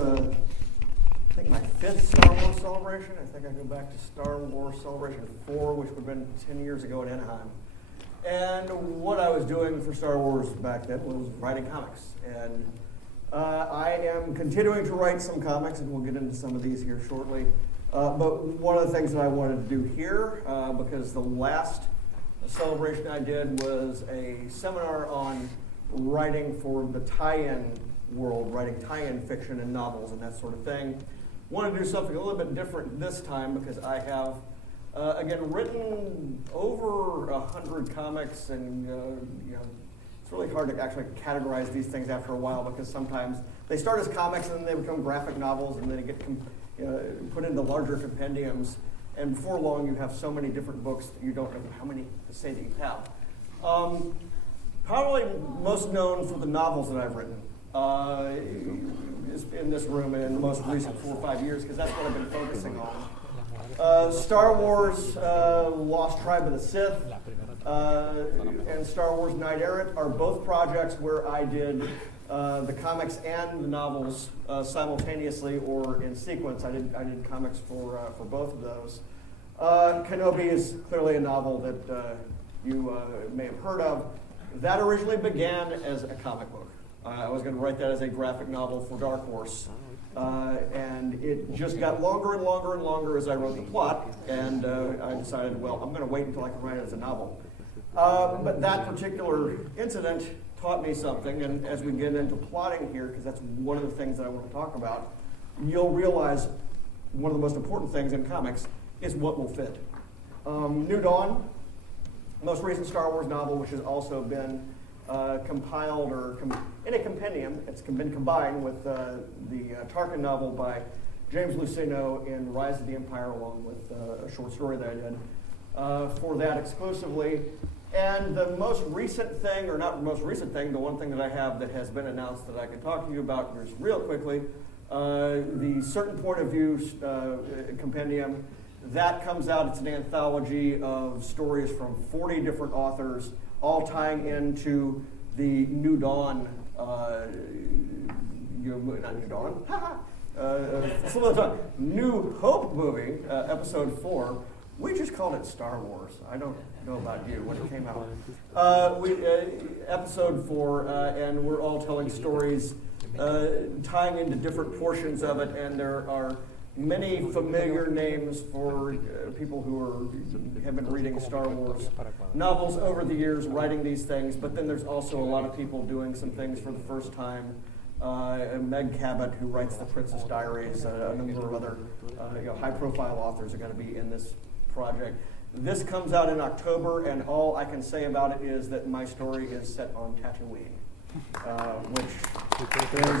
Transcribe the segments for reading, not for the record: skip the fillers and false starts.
I think, my 5th Star Wars celebration. I think I go back to Star Wars Celebration 4, which would have been 10 years ago in Anaheim. And what I was doing for Star Wars back then was writing comics. And I am continuing to write some comics, and we'll get into some of these here shortly. But one of the things that I wanted to do here, because the last celebration I did was a seminar on writing for the tie-in world, writing tie-in fiction and novels and that sort of thing. Wanted to do something a little bit different this time because I have, again, written over 100 comics, and it's really hard to actually categorize these things after a while because sometimes they start as comics and then they become graphic novels and then they get put into larger compendiums. And before long, you have so many different books that you don't know how many to say that you have. Probably most known for the novels that I've written is in this room and in the most recent 4 or 5 years, because that's what I've been focusing on. Star Wars Lost Tribe of the Sith and Star Wars Knight Errant are both projects where I did the comics and the novels simultaneously or in sequence. I did comics for both of those. Kenobi is clearly a novel that you may have heard of. That originally began as a comic book. I was going to write that as a graphic novel for Dark Horse. And it just got longer and longer and longer as I wrote the plot, and I decided, well, I'm going to wait until I can write it as a novel. But that particular incident taught me something, and as we get into plotting here, because that's one of the things that I want to talk about, you'll realize one of the most important things in comics is what will fit. New Dawn, most recent Star Wars novel, which has also been compiled or in a compendium. It's been combined with the Tarkin novel by James Luceno in Rise of the Empire, along with a short story that I did for that exclusively. And the most recent thing, or not the most recent thing, the one thing that I have that has been announced that I can talk to you about just real quickly, the Certain Point of View compendium. That comes out, it's an anthology of stories from 40 different authors, all tying into the New Dawn, not New Dawn, New Hope movie, episode 4. We just called it Star Wars. I don't know about you when it came out. Episode 4, and we're all telling stories, tying into different portions of it, and there are many familiar names for people who have been reading Star Wars novels over the years, writing these things, but then there's also a lot of people doing some things for the first time. Meg Cabot, who writes the Princess Diaries, a number of other high-profile authors are going to be in this project. This comes out in October, and all I can say about it is that my story is set on Tatooine, which is...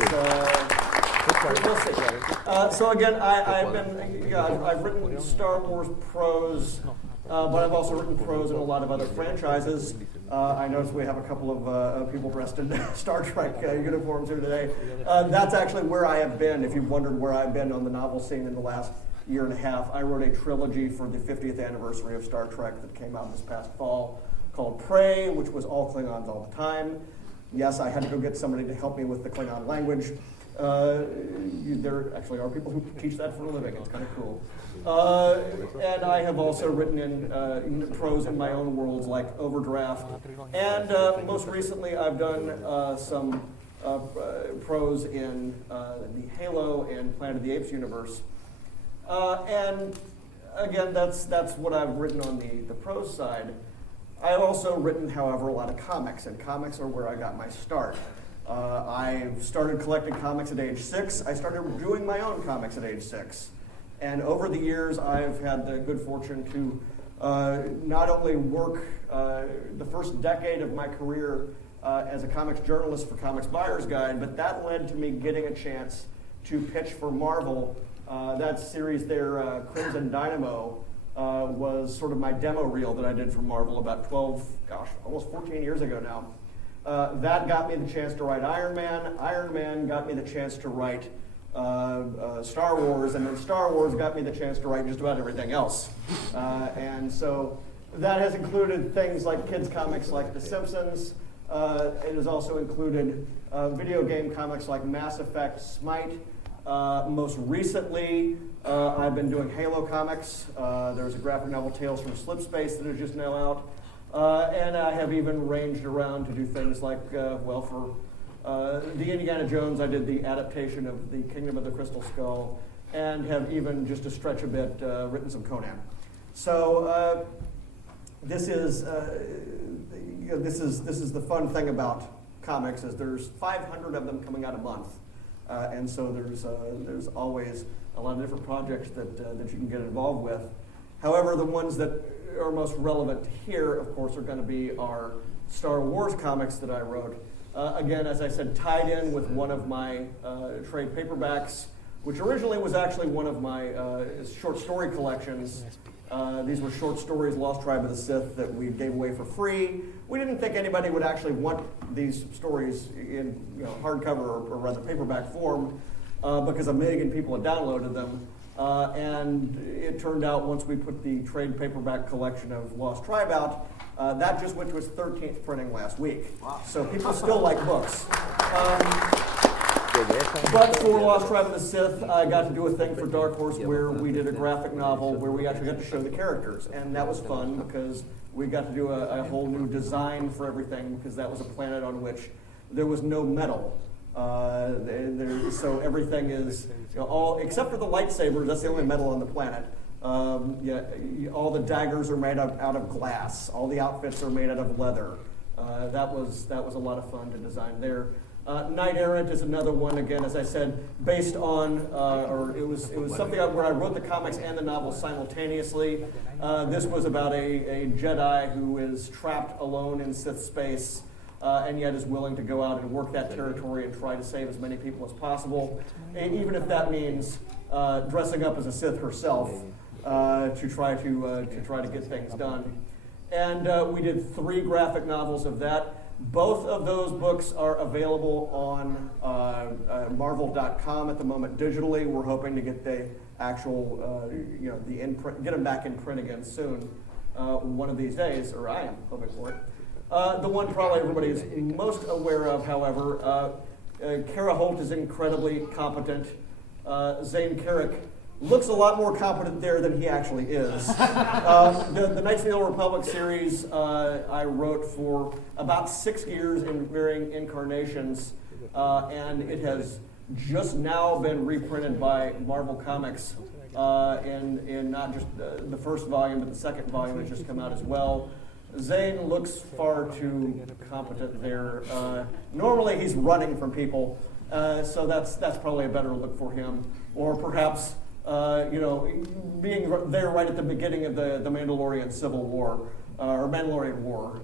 so again, I've written Star Wars prose, but I've also written prose in a lot of other franchises. I noticed we have a couple of people dressed in Star Trek uniforms here today. That's actually where I have been. If you've wondered where I've been on the novel scene in the last year and a half, I wrote a trilogy for the 50th anniversary of Star Trek that came out this past fall called Prey, which was all Klingons all the time. Yes, I had to go get somebody to help me with the Klingon language. There actually are people who teach that for a living. It's kind of cool. And I have also written in prose in my own worlds like Overdraft. And most recently I've done some prose in the Halo and Planet of the Apes universe. And again, that's what I've written on the prose side. I've also written, however, a lot of comics, and comics are where I got my start. I started collecting comics at age 6. I started doing my own comics at age 6. And over the years, I've had the good fortune to not only work the first decade of my career as a comics journalist for Comics Buyer's Guide, but that led to me getting a chance to pitch for Marvel. That series there, Crimson Dynamo, was sort of my demo reel that I did for Marvel about almost 14 years ago now. That got me the chance to write Iron Man. Iron Man got me the chance to write Star Wars, and then Star Wars got me the chance to write just about everything else. And so that has included things like kids comics like The Simpsons. It has also included video game comics like Mass Effect, Smite, Most recently, I've been doing Halo comics. There's a graphic novel, Tales from Slip Space, that is just now out. And I have even ranged around to do things like, for the Indiana Jones, I did the adaptation of the Kingdom of the Crystal Skull, and have even, just to stretch a bit, written some Conan. So this is the fun thing about comics, is there's 500 of them coming out a month, and so there's always a lot of different projects that you can get involved with. However, the ones that are most relevant here, of course, are going to be our Star Wars comics that I wrote. Again, as I said, tied in with one of my trade paperbacks, which originally was actually one of my short story collections. These were short stories, Lost Tribe of the Sith, that we gave away for free. We didn't think anybody would actually want these stories in hardcover or rather paperback form because 1 million people had downloaded them. And it turned out once we put the trade paperback collection of Lost Tribe out, that just went to its 13th printing last week. Wow. So people still like books. But for Lost Tribe of the Sith, I got to do a thing for Dark Horse where we did a graphic novel where we actually got to show the characters. And that was fun because we got to do a whole new design for everything, because that was a planet on which there was no metal. So everything is, all except for the lightsabers, that's the only metal on the planet. All the daggers are made out of glass. All the outfits are made out of leather. That was a lot of fun to design there. Knight Errant is another one, again, as I said, based on, it was something where I wrote the comics and the novel simultaneously. This was about a Jedi who is trapped alone in Sith space, and yet is willing to go out and work that territory and try to save as many people as possible, even if that means dressing up as a Sith herself to try to get things done. And we did 3 graphic novels of that. Both of those books are available on Marvel.com at the moment digitally. We're hoping to get the actual, the in-print, get them back in print again soon, one of these days, or I am hoping for it. The one probably everybody is most aware of, however, Kara Holt is incredibly competent. Zane Carrick looks a lot more competent there than he actually is. The Knights of the Old Republic series I wrote for about 6 years in varying incarnations, and it has just now been reprinted by Marvel Comics in not just the first volume, but the second volume has just come out as well. Zane looks far too competent there. Normally he's running from people, so that's probably a better look for him. Or perhaps being there right at the beginning of the Mandalorian Civil War, or Mandalorian War.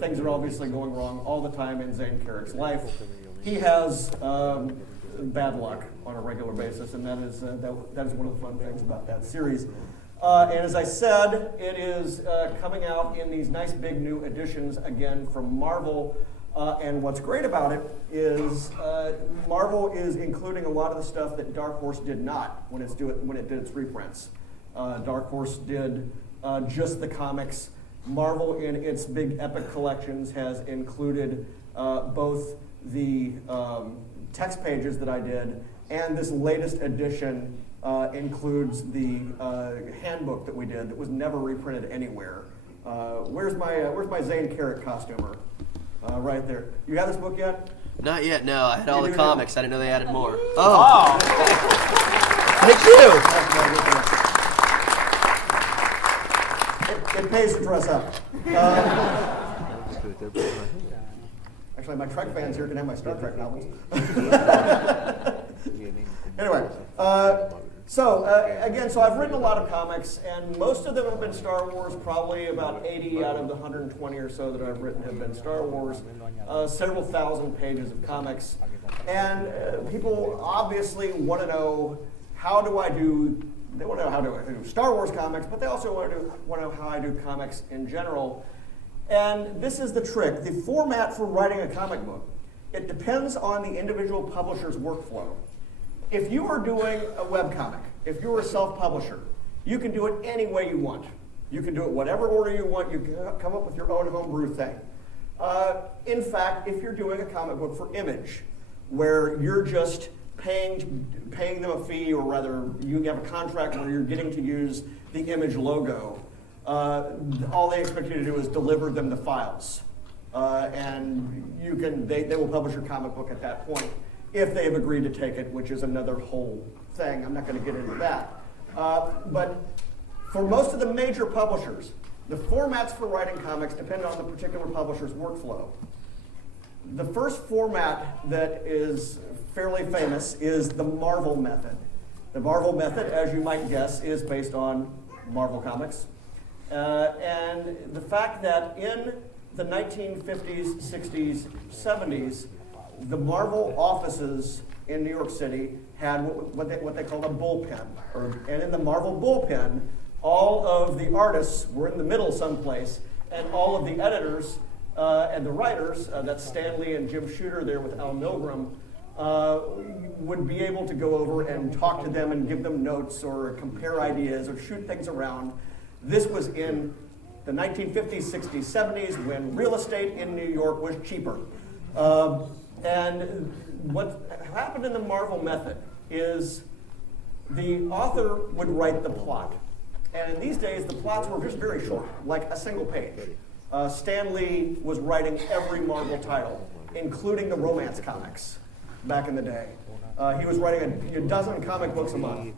Things are obviously going wrong all the time in Zane Carrick's life. He has bad luck on a regular basis, and that is one of the fun things about that series. And as I said, it is coming out in these nice big new editions again from Marvel. And what's great about it is Marvel is including a lot of the stuff that Dark Horse did not when it did its reprints. Dark Horse did just the comics. Marvel, in its big epic collections, has included both the text pages that I did, and this latest edition includes the handbook that we did that was never reprinted anywhere. Where's my Zane Carrick costumer? Right there. You have this book yet? Not yet, no. I had all the comics. I didn't know they added more. Oh! Thank you! It pays to dress up. Actually, my Trek fans here can have my Star Trek novels. Anyway, so I've written a lot of comics, and most of them have been Star Wars. Probably about 80 out of the 120 or so that I've written have been Star Wars. Several thousand pages of comics. And people obviously want to know, they want to know how do I do Star Wars comics, but they also want to know how I do comics in general. And this is the trick. The format for writing a comic book, it depends on the individual publisher's workflow. If you are doing a webcomic, if you're a self-publisher, you can do it any way you want. You can do it whatever order you want. You can come up with your own homebrew thing. In fact, if you're doing a comic book for Image, where you're just paying them a fee, or rather you have a contract where you're getting to use the image logo. All they expect you to do is deliver them the files. And they will publish your comic book at that point if they've agreed to take it, which is another whole thing. I'm not going to get into that. But for most of the major publishers, the formats for writing comics depend on the particular publisher's workflow. The first format that is fairly famous is the Marvel method. The Marvel method, as you might guess, is based on Marvel Comics. And the fact that in the 1950s, 60s, 70s, the Marvel offices in New York City had what they called a bullpen. And in the Marvel bullpen, all of the artists were in the middle someplace, and all of the editors and the writers, that's Stan Lee and Jim Shooter there with Al Milgrom, would be able to go over and talk to them and give them notes or compare ideas or shoot things around. This was in the 1950s, 60s, 70s, when real estate in New York was cheaper. And what happened in the Marvel method is the author would write the plot. And in these days, the plots were just very short, like a single page. Stan Lee was writing every Marvel title, including the romance comics back in the day. He was writing a dozen comic books a month.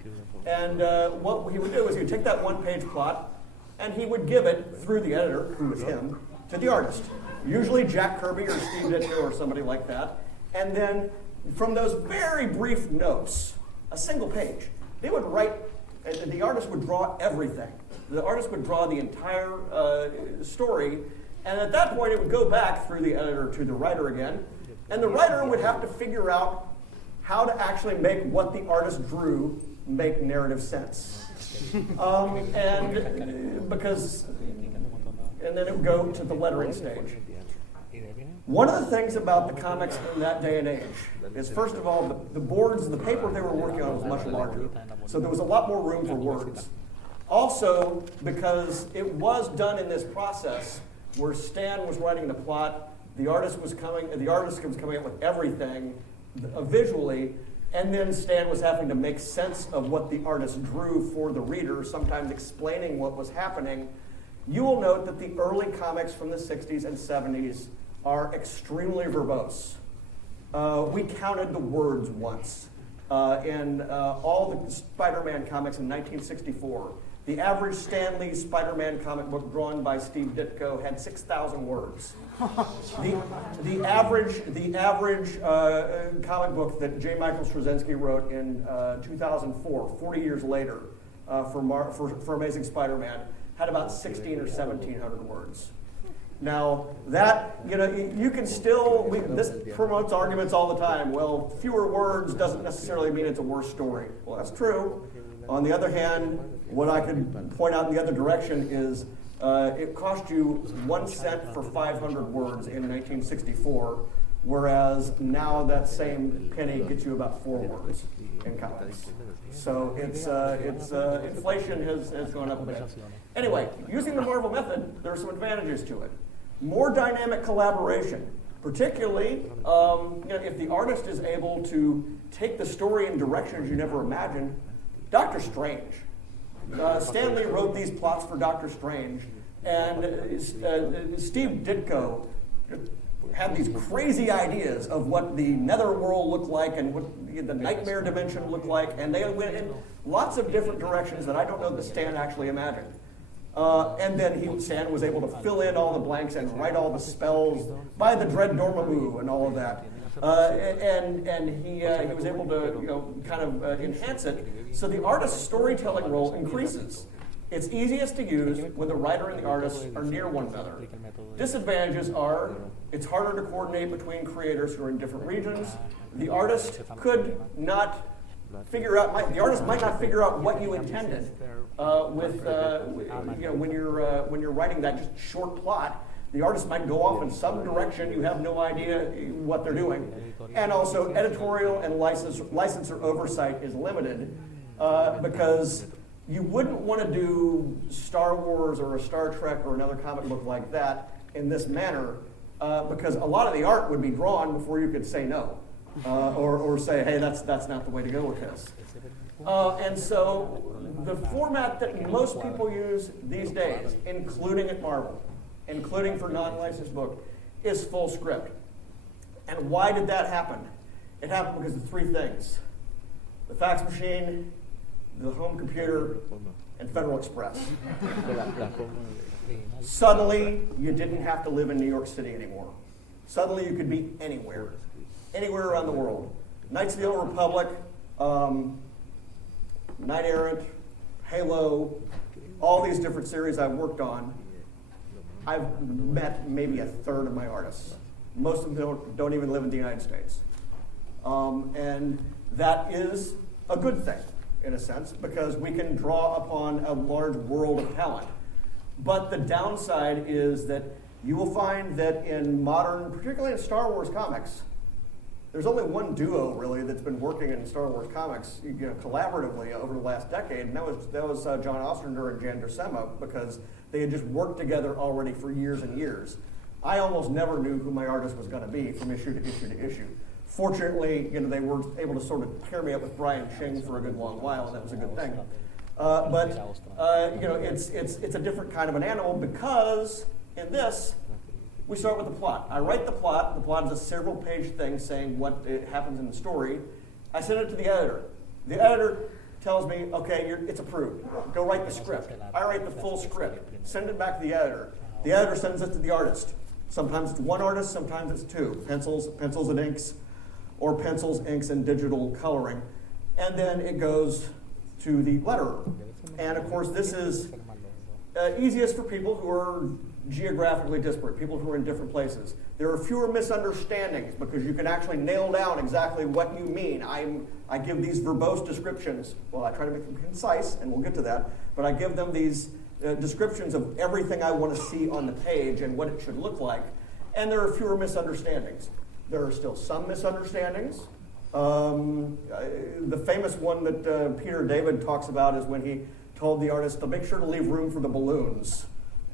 And what he would do is he would take that one-page plot, and he would give it, through the editor, who was him, to the artist. Usually Jack Kirby or Steve Ditko or somebody like that. And then from those very brief notes, a single page, they would write, and the artist would draw everything. The artist would draw the entire story, and at that point it would go back through the editor to the writer again, and the writer would have to figure out how to actually make what the artist drew make narrative sense. And then it would go to the lettering stage. One of the things about the comics in that day and age is, first of all, the boards, the paper they were working on was much larger. So there was a lot more room for words. Also, because it was done in this process where Stan was writing the plot, the artist was coming up with everything visually, and then Stan was having to make sense of what the artist drew for the reader, sometimes explaining what was happening. You will note that the early comics from the 60s and 70s are extremely verbose. We counted the words once. In all the Spider-Man comics in 1964, the average Stan Lee Spider-Man comic book drawn by Steve Ditko had 6,000 words. The average comic book that J. Michael Straczynski wrote in 2004, 40 years later, for Amazing Spider-Man, had about 1,600 or 1,700 words. Now that, you can still, this promotes arguments all the time. Well, fewer words doesn't necessarily mean it's a worse story. Well, that's true. On the other hand, what I could point out in the other direction is it cost you 1 cent for 500 words in 1964, whereas now that same penny gets you about 4 words in comics. So it's inflation has gone up a bit. Anyway, using the Marvel method, there are some advantages to it. More dynamic collaboration, particularly if the artist is able to take the story in directions you never imagined. Doctor Strange. Stan Lee wrote these plots for Doctor Strange, and Steve Ditko had these crazy ideas of what the netherworld looked like and what the nightmare dimension looked like, and they went in lots of different directions that I don't know that Stan actually imagined. And then Stan was able to fill in all the blanks and write all the spells by the Dread Dormammu and all of that. And he was able to kind of enhance it. So the artist's storytelling role increases. It's easiest to use when the writer and the artist are near one another. Disadvantages are it's harder to coordinate between creators who are in different regions. The artist could not figure out. The artist might not figure out what you intended when you're writing that just short plot. The artist might go off in some direction. You have no idea what they're doing. And also, editorial and licensor oversight is limited because you wouldn't want to do Star Wars or a Star Trek or another comic book like that in this manner because a lot of the art would be drawn before you could say no. or say, hey, that's not the way to go with this. And so the format that most people use these days, including at Marvel, including for non-licensed book, is full script. And why did that happen? It happened because of three things: the fax machine, the home computer, and Federal Express. Suddenly, you didn't have to live in New York City anymore. Suddenly, you could be anywhere around the world. Knights of the Old Republic, Knight Errant, Halo, all these different series I've worked on, I've met maybe a third of my artists. Most of them don't even live in the United States. And that is a good thing, in a sense, because we can draw upon a large world of talent. But the downside is that you will find that in modern, particularly in Star Wars comics, there's only one duo, really, that's been working in Star Wars comics, collaboratively over the last decade, and that was John Ostrander and Jan Dursema, because they had just worked together already for years and years. I almost never knew who my artist was going to be from issue to issue to issue. Fortunately, they were able to sort of pair me up with Brian Ching for a good long while, and that was a good thing. It's a different kind of an animal, because in this, we start with the plot. I write the plot. The plot is a several-page thing saying what happens in the story. I send it to the editor. The editor tells me, okay, it's approved. Go write the script. I write the full script. Send it back to the editor. The editor sends it to the artist. Sometimes it's one artist, sometimes it's two. Pencils and inks, or pencils, inks, and digital coloring. And then it goes to the letterer. And of course, this is easiest for people who are geographically disparate, people who are in different places. There are fewer misunderstandings because you can actually nail down exactly what you mean. I give these verbose descriptions. Well, I try to make them concise, and we'll get to that, but I give them these descriptions of everything I want to see on the page and what it should look like, and there are fewer misunderstandings. There are still some misunderstandings. The famous one that Peter David talks about is when he told the artist to make sure to leave room for the balloons.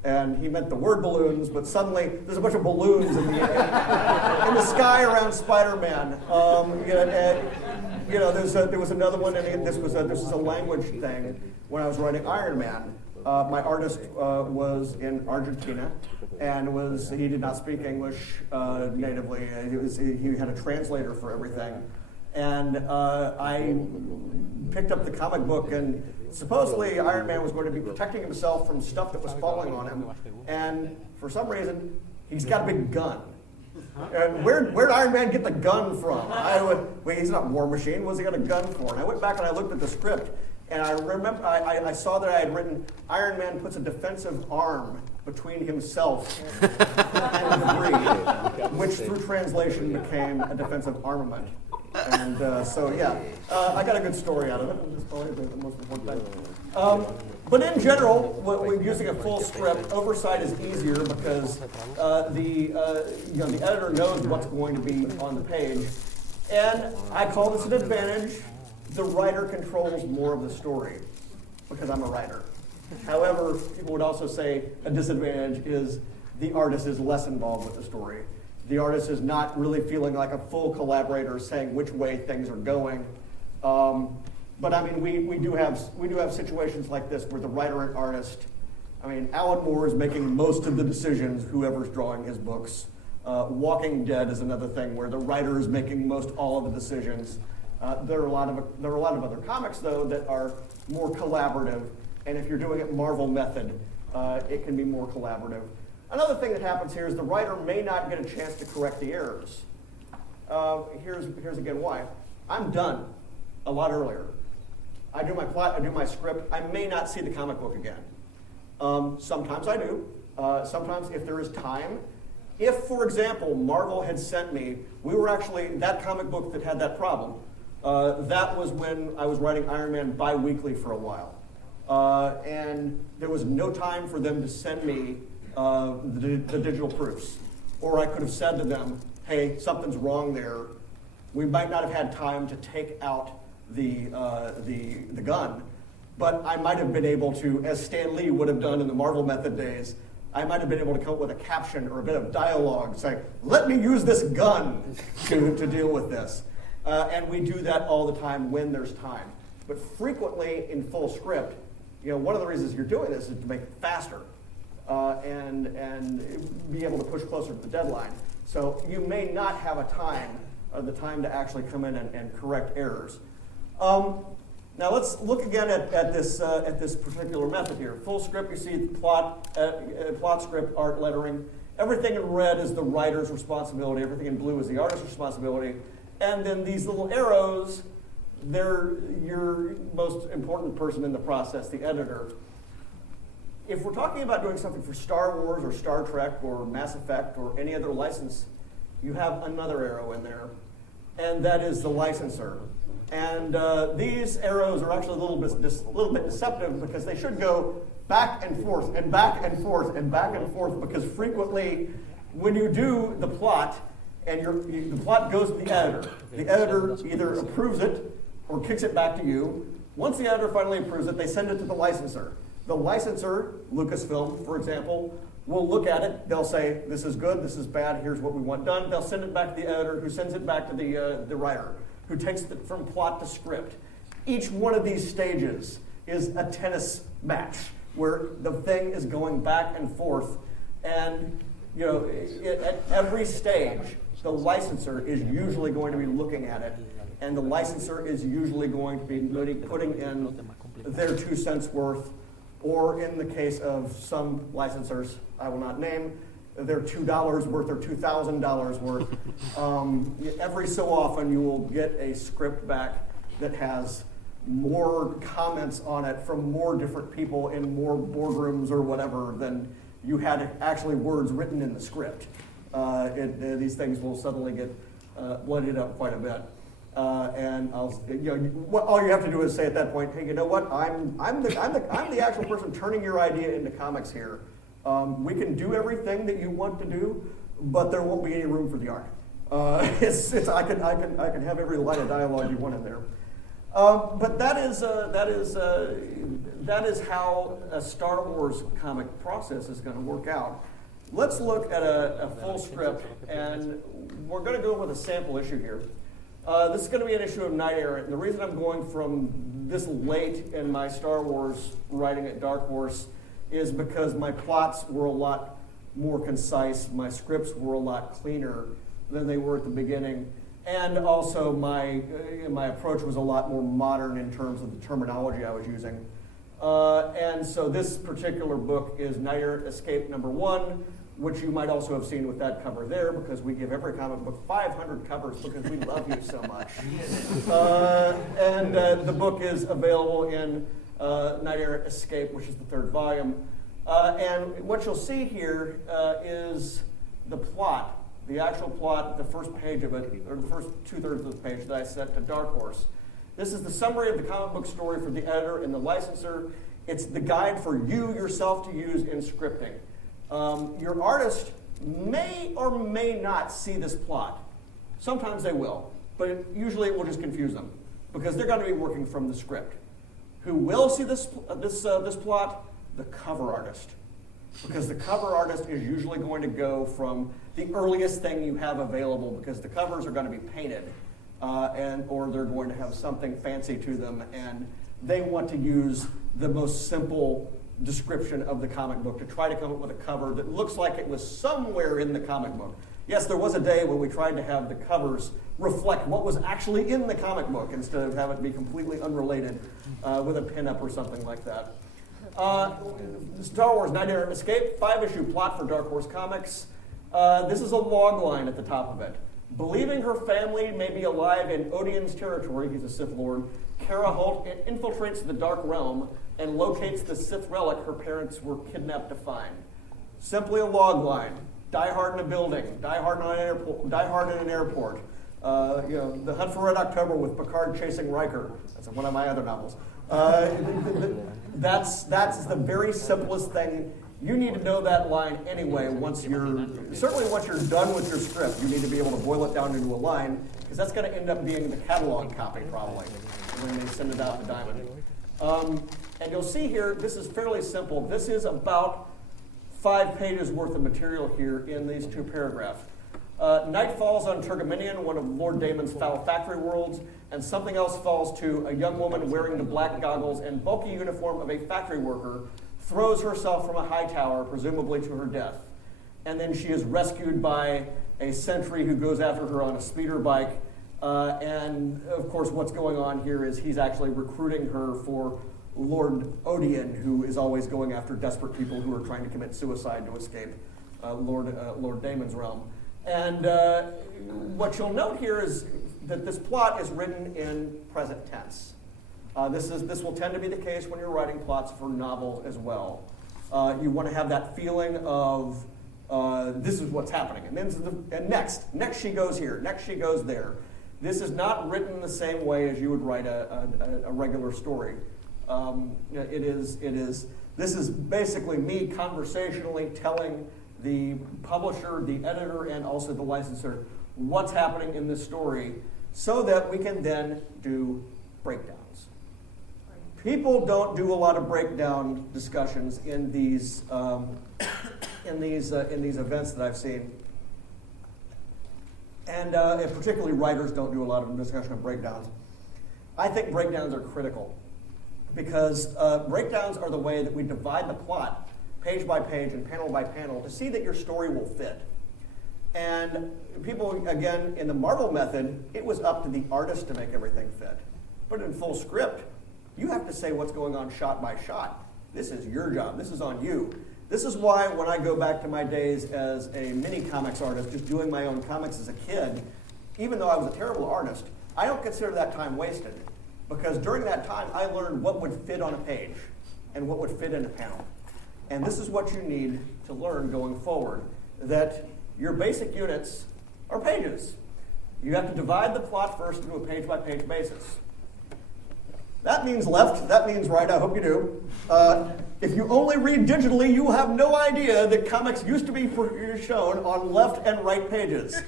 And he meant the word balloons, but suddenly there's a bunch of balloons in the sky around Spider-Man. There was another one, and this was a language thing. When I was writing Iron Man, my artist was in Argentina, and he did not speak English natively. He had a translator for everything. And I picked up the comic book, and supposedly Iron Man was going to be protecting himself from stuff that was falling on him. And for some reason, he's got a big gun. And where'd Iron Man get the gun from? Wait, he's not War Machine. What's he got a gun for? And I went back and I looked at the script, and I remember I saw that I had written, Iron Man puts a defensive arm between himself and debris, which through translation became a defensive armament. And I got a good story out of it. That's probably the most important thing. But in general, when using a full script, oversight is easier because the editor knows what's going to be on the page. And I call this an advantage. The writer controls more of the story because I'm a writer. However, people would also say a disadvantage is the artist is less involved with the story. The artist is not really feeling like a full collaborator saying which way things are going. But I mean, we do have situations like this where the writer and artist, Alan Moore is making most of the decisions, whoever's drawing his books. Walking Dead is another thing where the writer is making most all of the decisions. There are a lot of other comics though that are more collaborative, and if you're doing it Marvel method, it can be more collaborative. Another thing that happens here is the writer may not get a chance to correct the errors. Here's again why. I'm done a lot earlier. I do my plot, I do my script. I may not see the comic book again. Sometimes I do. Sometimes if there is time. If, for example, Marvel had sent me, that comic book that had that problem, that was when I was writing Iron Man bi-weekly for a while. And there was no time for them to send me the digital proofs. Or I could have said to them, hey, something's wrong there. We might not have had time to take out the gun, but I might have been able to, as Stan Lee would have done in the Marvel Method days, I might have been able to come up with a caption or a bit of dialogue saying, let me use this gun to deal with this. And we do that all the time when there's time. But frequently in full script, one of the reasons you're doing this is to make it faster and be able to push closer to the deadline. So you may not have the time to actually come in and correct errors. Now let's look again at this particular method here. Full script, you see plot script, art, lettering. Everything in red is the writer's responsibility. Everything in blue is the artist's responsibility. And then these little arrows, they're your most important person in the process, the editor. If we're talking about doing something for Star Wars or Star Trek or Mass Effect or any other license, you have another arrow in there, and that is the licensor. And these arrows are actually a little bit deceptive because they should go back and forth and back and forth and back and forth, because frequently when you do the plot and the plot goes to the editor either approves it or kicks it back to you. Once the editor finally approves it, they send it to the licensor. The licensor, Lucasfilm, for example, will look at it. They'll say, this is good, this is bad, here's what we want done. They'll send it back to the editor, who sends it back to the writer, who takes it from plot to script. Each one of these stages is a tennis match where the thing is going back and forth. And at every stage, the licensor is usually going to be looking at it, and the licensor is usually going to be putting in their 2 cents worth, or in the case of some licensors I will not name, their $2 worth or $2,000 worth. Every so often you will get a script back that has more comments on it from more different people in more boardrooms or whatever than you had actually words written in the script. These things will suddenly get blooded up quite a bit. And all you have to do is say at that point, hey, you know what? I'm the actual person turning your idea into comics here. We can do everything that you want to do, but there won't be any room for the art. I can have every line of dialogue you want in there. But that is how a Star Wars comic process is going to work out. Let's look at a full script, and we're going to go with a sample issue here. This is going to be an issue of Knight Errant. And the reason I'm going from this late in my Star Wars writing at Dark Horse is because my plots were a lot more concise, my scripts were a lot cleaner than they were at the beginning, and also my approach was a lot more modern in terms of the terminology I was using. And so this particular book is Knight Errant Escape #1, which you might also have seen with that cover there, because we give every comic book 500 covers because we love you so much. And the book is available in Knight Errant Escape, which is the 3rd volume. And what you'll see here is the plot, the actual plot, the first page of it, or the first 2/3 of the page that I sent to Dark Horse. This is the summary of the comic book story for the editor and the licensor. It's the guide for you yourself to use in scripting. Your artist may or may not see this plot. Sometimes they will, but usually it will just confuse them because they're going to be working from the script. Who will see this plot? The cover artist. Because the cover artist is usually going to go from the earliest thing you have available, because the covers are going to be painted or they're going to have something fancy to them, and they want to use the most simple description of the comic book to try to come up with a cover that looks like it was somewhere in the comic book. Yes, there was a day when we tried to have the covers reflect what was actually in the comic book instead of have it be completely unrelated with a pinup or something like that. Star Wars Knight Errant Escape, 5-issue plot for Dark Horse Comics. This is a log line at the top of it. Believing her family may be alive in Odian's territory, he's a Sith Lord, Cara Holt infiltrates the Dark Realm and locates the Sith relic her parents were kidnapped to find. Simply a log line. Die hard in a building. Die hard in an airport. The Hunt for Red October with Picard chasing Riker. That's one of my other novels. That's the very simplest thing. You need to know that line anyway. Once you're done with your script, you need to be able to boil it down into a line, because that's going to end up being the catalog copy probably when they send it out to Diamond. And you'll see here, this is fairly simple. This is about 5 pages worth of material here in these 2 paragraphs. Night falls on Turgaminian, one of Lord Damon's foul factory worlds, and something else falls to a young woman wearing the black goggles and bulky uniform of a factory worker, throws herself from a high tower, presumably to her death. And then she is rescued by a sentry who goes after her on a speeder bike. And of course, what's going on here is he's actually recruiting her for Lord Odian, who is always going after desperate people who are trying to commit suicide to escape Lord Damon's realm. And what you'll note here is that this plot is written in present tense. This will tend to be the case when you're writing plots for novels as well. You want to have that feeling of this is what's happening, and next she goes here, next she goes there. This is not written the same way as you would write a regular story. This is basically me conversationally telling the publisher, the editor, and also the licensor what's happening in this story so that we can then do breakdowns. People don't do a lot of breakdown discussions in these events that I've seen. And particularly writers don't do a lot of discussion of breakdowns. I think breakdowns are critical because breakdowns are the way that we divide the plot page by page and panel by panel to see that your story will fit. And people, again, in the Marvel method, it was up to the artist to make everything fit. But in full script, you have to say what's going on shot by shot. This is your job. This is on you. This is why when I go back to my days as a mini comics artist, just doing my own comics as a kid, even though I was a terrible artist, I don't consider that time wasted. Because during that time, I learned what would fit on a page and what would fit in a panel. And this is what you need to learn going forward, that your basic units are pages. You have to divide the plot first into a page-by-page basis. That means left, that means right, I hope you do. If you only read digitally, you will have no idea that comics used to be shown on left and right pages.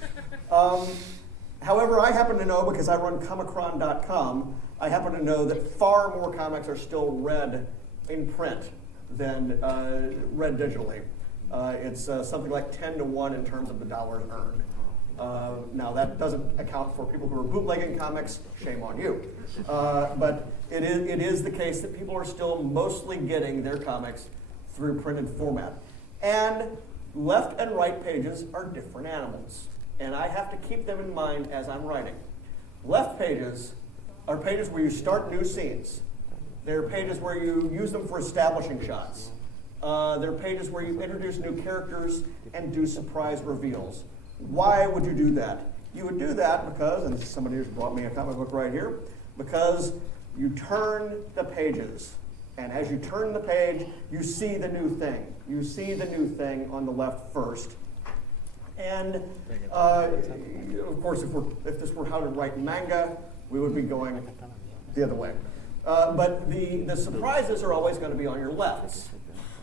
However, I happen to know, because I run Comicron.com, I happen to know that far more comics are still read in print than read digitally. It's something like 10 to 1 in terms of the dollars earned. Now that doesn't account for people who are bootlegging comics, shame on you. But it is the case that people are still mostly getting their comics through printed format. And left and right pages are different animals. And I have to keep them in mind as I'm writing. Left pages are pages where you start new scenes. They're pages where you use them for establishing shots. They're pages where you introduce new characters and do surprise reveals. Why would you do that? You would do that because, and somebody just brought me a comic book right here, because you turn the pages. And as you turn the page, you see the new thing. You see the new thing on the left first. And of course, if this were how to write manga, we would be going the other way. But the surprises are always going to be on your lefts.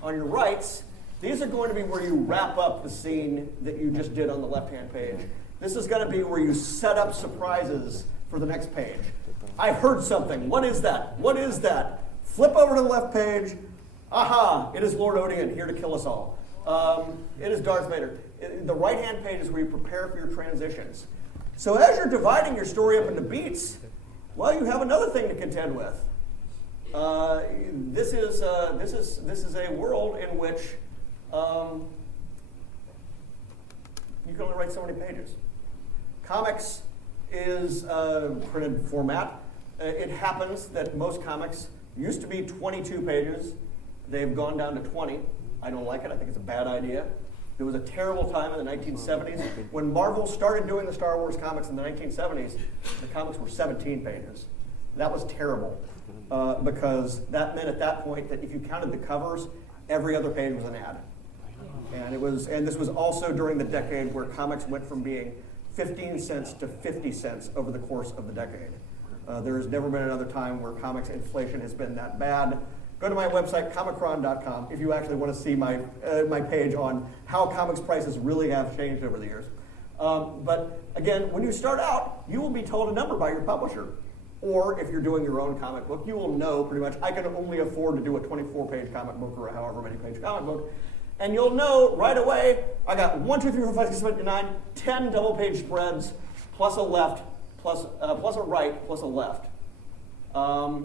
On your rights, these are going to be where you wrap up the scene that you just did on the left-hand page. This is going to be where you set up surprises for the next page. I heard something. What is that? What is that? Flip over to the left page. Aha, it is Lord Odian here to kill us all. It is Darth Vader. The right-hand page is where you prepare for your transitions. So as you're dividing your story up into beats, well, you have another thing to contend with. This is a world in which you can only write so many pages. Comics is printed format. It happens that most comics used to be 22 pages. They've gone down to 20. I don't like it. I think it's a bad idea. There was a terrible time in the 1970s when Marvel started doing the Star Wars comics in the 1970s. The comics were 17 pages. That was terrible because that meant at that point that if you counted the covers, every other page was an ad. And this was also during the decade where comics went from being 15 cents to 50 cents over the course of the decade. There has never been another time where comics inflation has been that bad. Go to my website, comicron.com, if you actually want to see my page on how comics prices really have changed over the years. But again, when you start out, you will be told a number by your publisher. Or if you're doing your own comic book, you will know pretty much, I can only afford to do a 24-page comic book or a however many page comic book. And you'll know right away, I got 1, 2, 3, 4, 5, 6, 7, 8, 9, 10 double-page spreads, plus a left, plus a right, plus a left. Or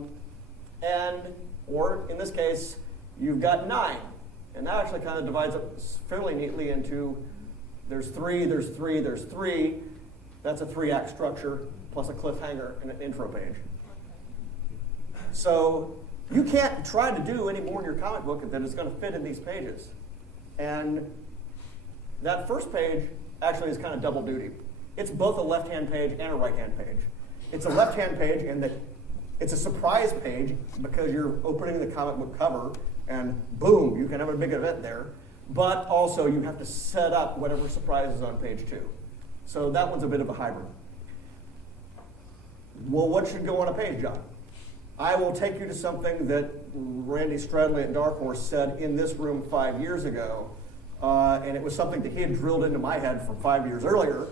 in this case, you've got 9. And that actually kind of divides up fairly neatly into there's 3, there's 3, there's 3. That's a 3-act structure, plus a cliffhanger and an intro page. So you can't try to do any more in your comic book than is going to fit in these pages. And that first page actually is kind of double duty. It's both a left-hand page and a right-hand page. It's a left-hand page in that it's a surprise page because you're opening the comic book cover and boom, you can have a big event there. But also you have to set up whatever surprise is on page 2. So that one's a bit of a hybrid. Well, what should go on a page, John? I will take you to something that Randy Stradley at Dark Horse said in this room 5 years ago, and it was something that he had drilled into my head from 5 years earlier,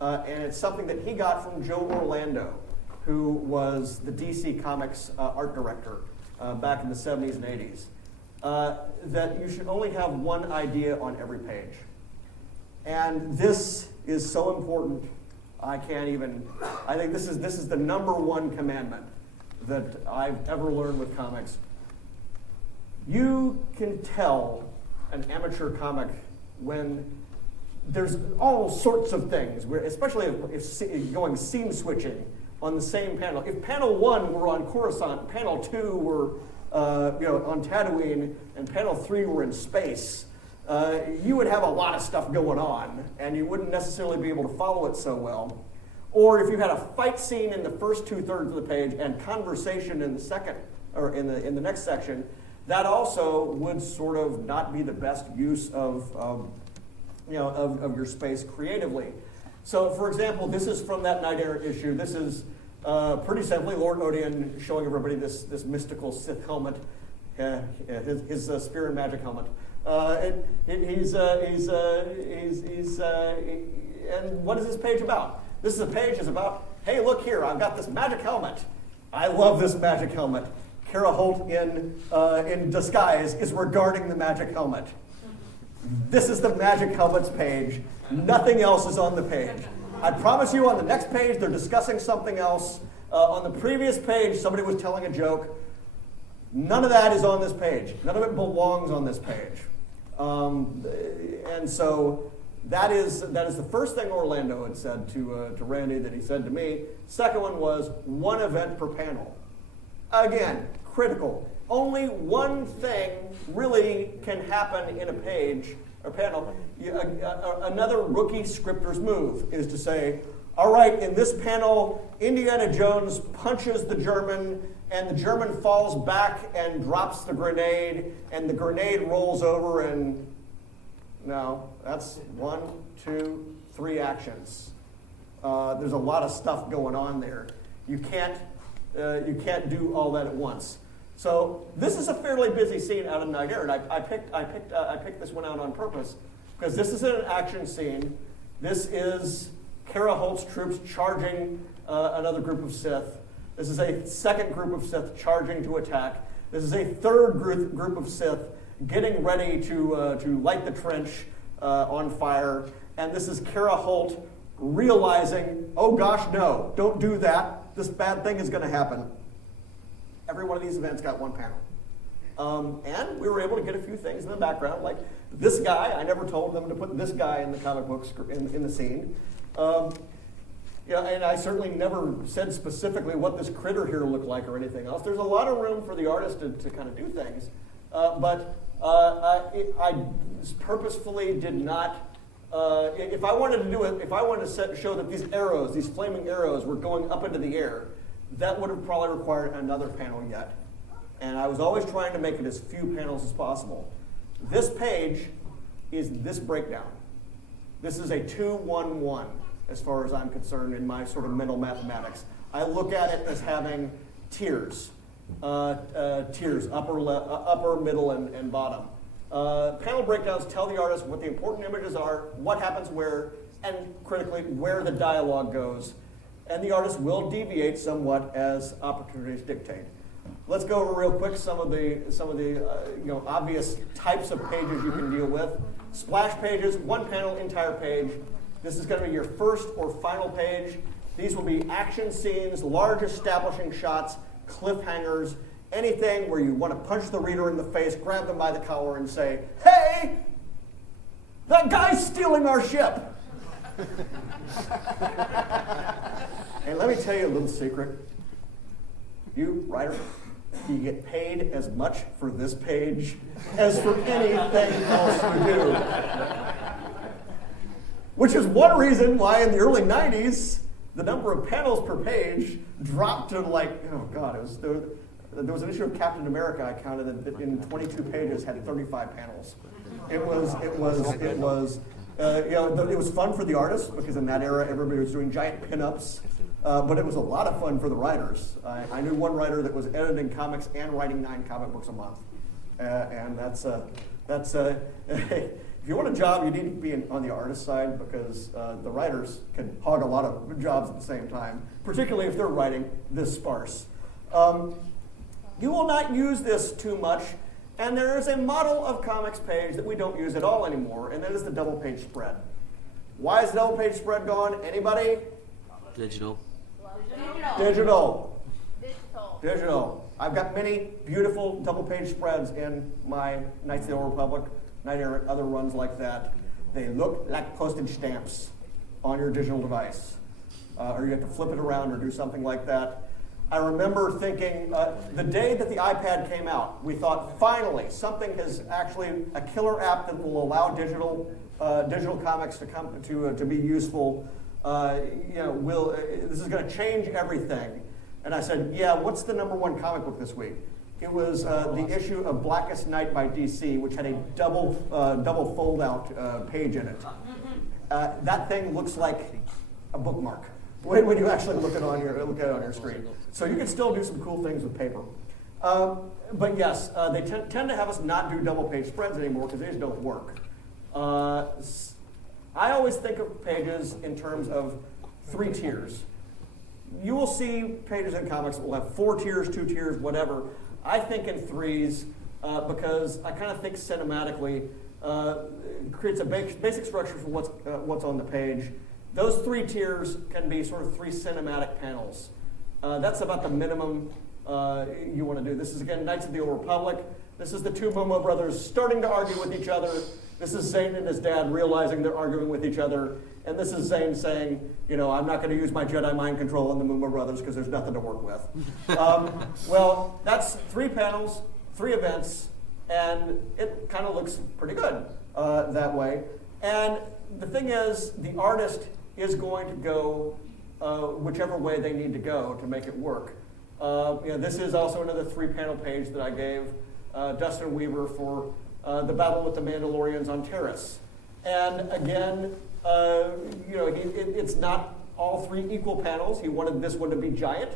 and it's something that he got from Joe Orlando, who was the DC Comics art director back in the 70s and 80s, that you should only have one idea on every page. And this is so important, I think this is the number one commandment that I've ever learned with comics. You can tell an amateur comic when there's all sorts of things, especially if going scene switching on the same panel. If panel 1 were on Coruscant, panel 2 were on Tatooine, and panel 3 were in space, you would have a lot of stuff going on, and you wouldn't necessarily be able to follow it so well. Or if you had a fight scene in the first 2/3 of the page and conversation in the second, or in the next section, that also would sort of not be the best use of your space creatively. So, for example, this is from that Knight Errant issue. This is pretty simply Lord Odion showing everybody this mystical Sith helmet, his spear and magic helmet. And what is this page about? This page is about, hey, look here, I've got this magic helmet. I love this magic helmet. Kara Holt in disguise is regarding the magic helmet. This is the magic helmets page. Nothing else is on the page. I promise you on the next page they're discussing something else. On the previous page somebody was telling a joke. None of that is on this page. None of it belongs on this page. And so that is the first thing Orlando had said to Randy that he said to me. Second one was one event per panel. Again, critical. Only one thing really can happen in a page or panel. Another rookie scripter's move is to say, all right, in this panel, Indiana Jones punches the German, and the German falls back and drops the grenade, and the grenade rolls over, and no, that's 1, 2, 3 actions. There's a lot of stuff going on there. You can't do all that at once. So this is a fairly busy scene out of Knight Errant. I picked this one out on purpose because this is an action scene. This is Kara Holt's troops charging another group of Sith. This is a second group of Sith charging to attack. This is a third group of Sith getting ready to light the trench on fire. And this is Kara Holt realizing, oh gosh, no, don't do that. This bad thing is going to happen. Every one of these events got one panel. And we were able to get a few things in the background, like this guy. I never told them to put this guy in the comic book in the scene. And I certainly never said specifically what this critter here looked like or anything else. There's a lot of room for the artist to kind of do things. But I purposefully did not, if I wanted to do it, if I wanted to show that these arrows, these flaming arrows were going up into the air, that would have probably required another panel yet. And I was always trying to make it as few panels as possible. This page is this breakdown. This is a 2-1-1 as far as I'm concerned in my sort of mental mathematics. I look at it as having tiers, upper, middle, and bottom. Panel breakdowns tell the artist what the important images are, what happens where, and critically, where the dialogue goes. And the artist will deviate somewhat as opportunities dictate. let's go over real quick some of the obvious types of pages you can deal with. Splash pages, one panel, entire page. This is going to be your first or final page. These will be action scenes, large establishing shots, cliffhangers, anything where you want to punch the reader in the face, grab them by the collar, and say, "Hey, that guy's stealing our ship." And let me tell you a little secret. You, writer, you get paid as much for this page as for anything else you do. Which is one reason why in the early 90s, the number of panels per page dropped to there was an issue of Captain America I counted that in 22 pages had 35 panels. It was fun for the artists because in that era everybody was doing giant pinups, but it was a lot of fun for the writers. I knew one writer that was editing comics and writing 9 comic books a month, and that's if you want a job, you need to be on the artist side because the writers can hog a lot of jobs at the same time, particularly if they're writing this sparse. You will not use this too much, and there is a model of comics page that we don't use at all anymore, and that is the double page spread. Why is the double page spread gone? Anybody? Digital. Digital. I've got many beautiful double page spreads in my Knights of the Old Republic, Knight Errant, other runs like that. They look like postage stamps on your digital device, or you have to flip it around or do something like that. I remember thinking, the day that the iPad came out, we thought, finally, something is actually a killer app that will allow digital comics to come to be useful. This is going to change everything. And I said, yeah, what's the #1 comic book this week? It was the issue of Blackest Night by DC, which had a double fold-out page in it. That thing looks like a bookmark when you actually look at it on your screen. So you can still do some cool things with paper. But yes, they tend to have us not do double-page spreads anymore because they just don't work. I always think of pages in terms of 3 tiers. You will see pages in comics that will have 4 tiers, 2 tiers, whatever. I think in 3s because I kind of think cinematically creates a basic structure for what's on the page. Those 3 tiers can be sort of 3 cinematic panels. That's about the minimum you want to do. This is, again, Knights of the Old Republic. This is the 2 Momo brothers starting to argue with each other. This is Zane and his dad realizing they're arguing with each other. And this is Zane saying, I'm not going to use my Jedi mind control on the Momo brothers because there's nothing to work with. Well, that's 3 panels, 3 events, and it kind of looks pretty good that way. And the thing is, the artist is going to go whichever way they need to go to make it work. This is also another 3-panel page that I gave Dustin Weaver for the battle with the Mandalorians on Terrace. And again, it's not all 3 equal panels. He wanted this one to be giant.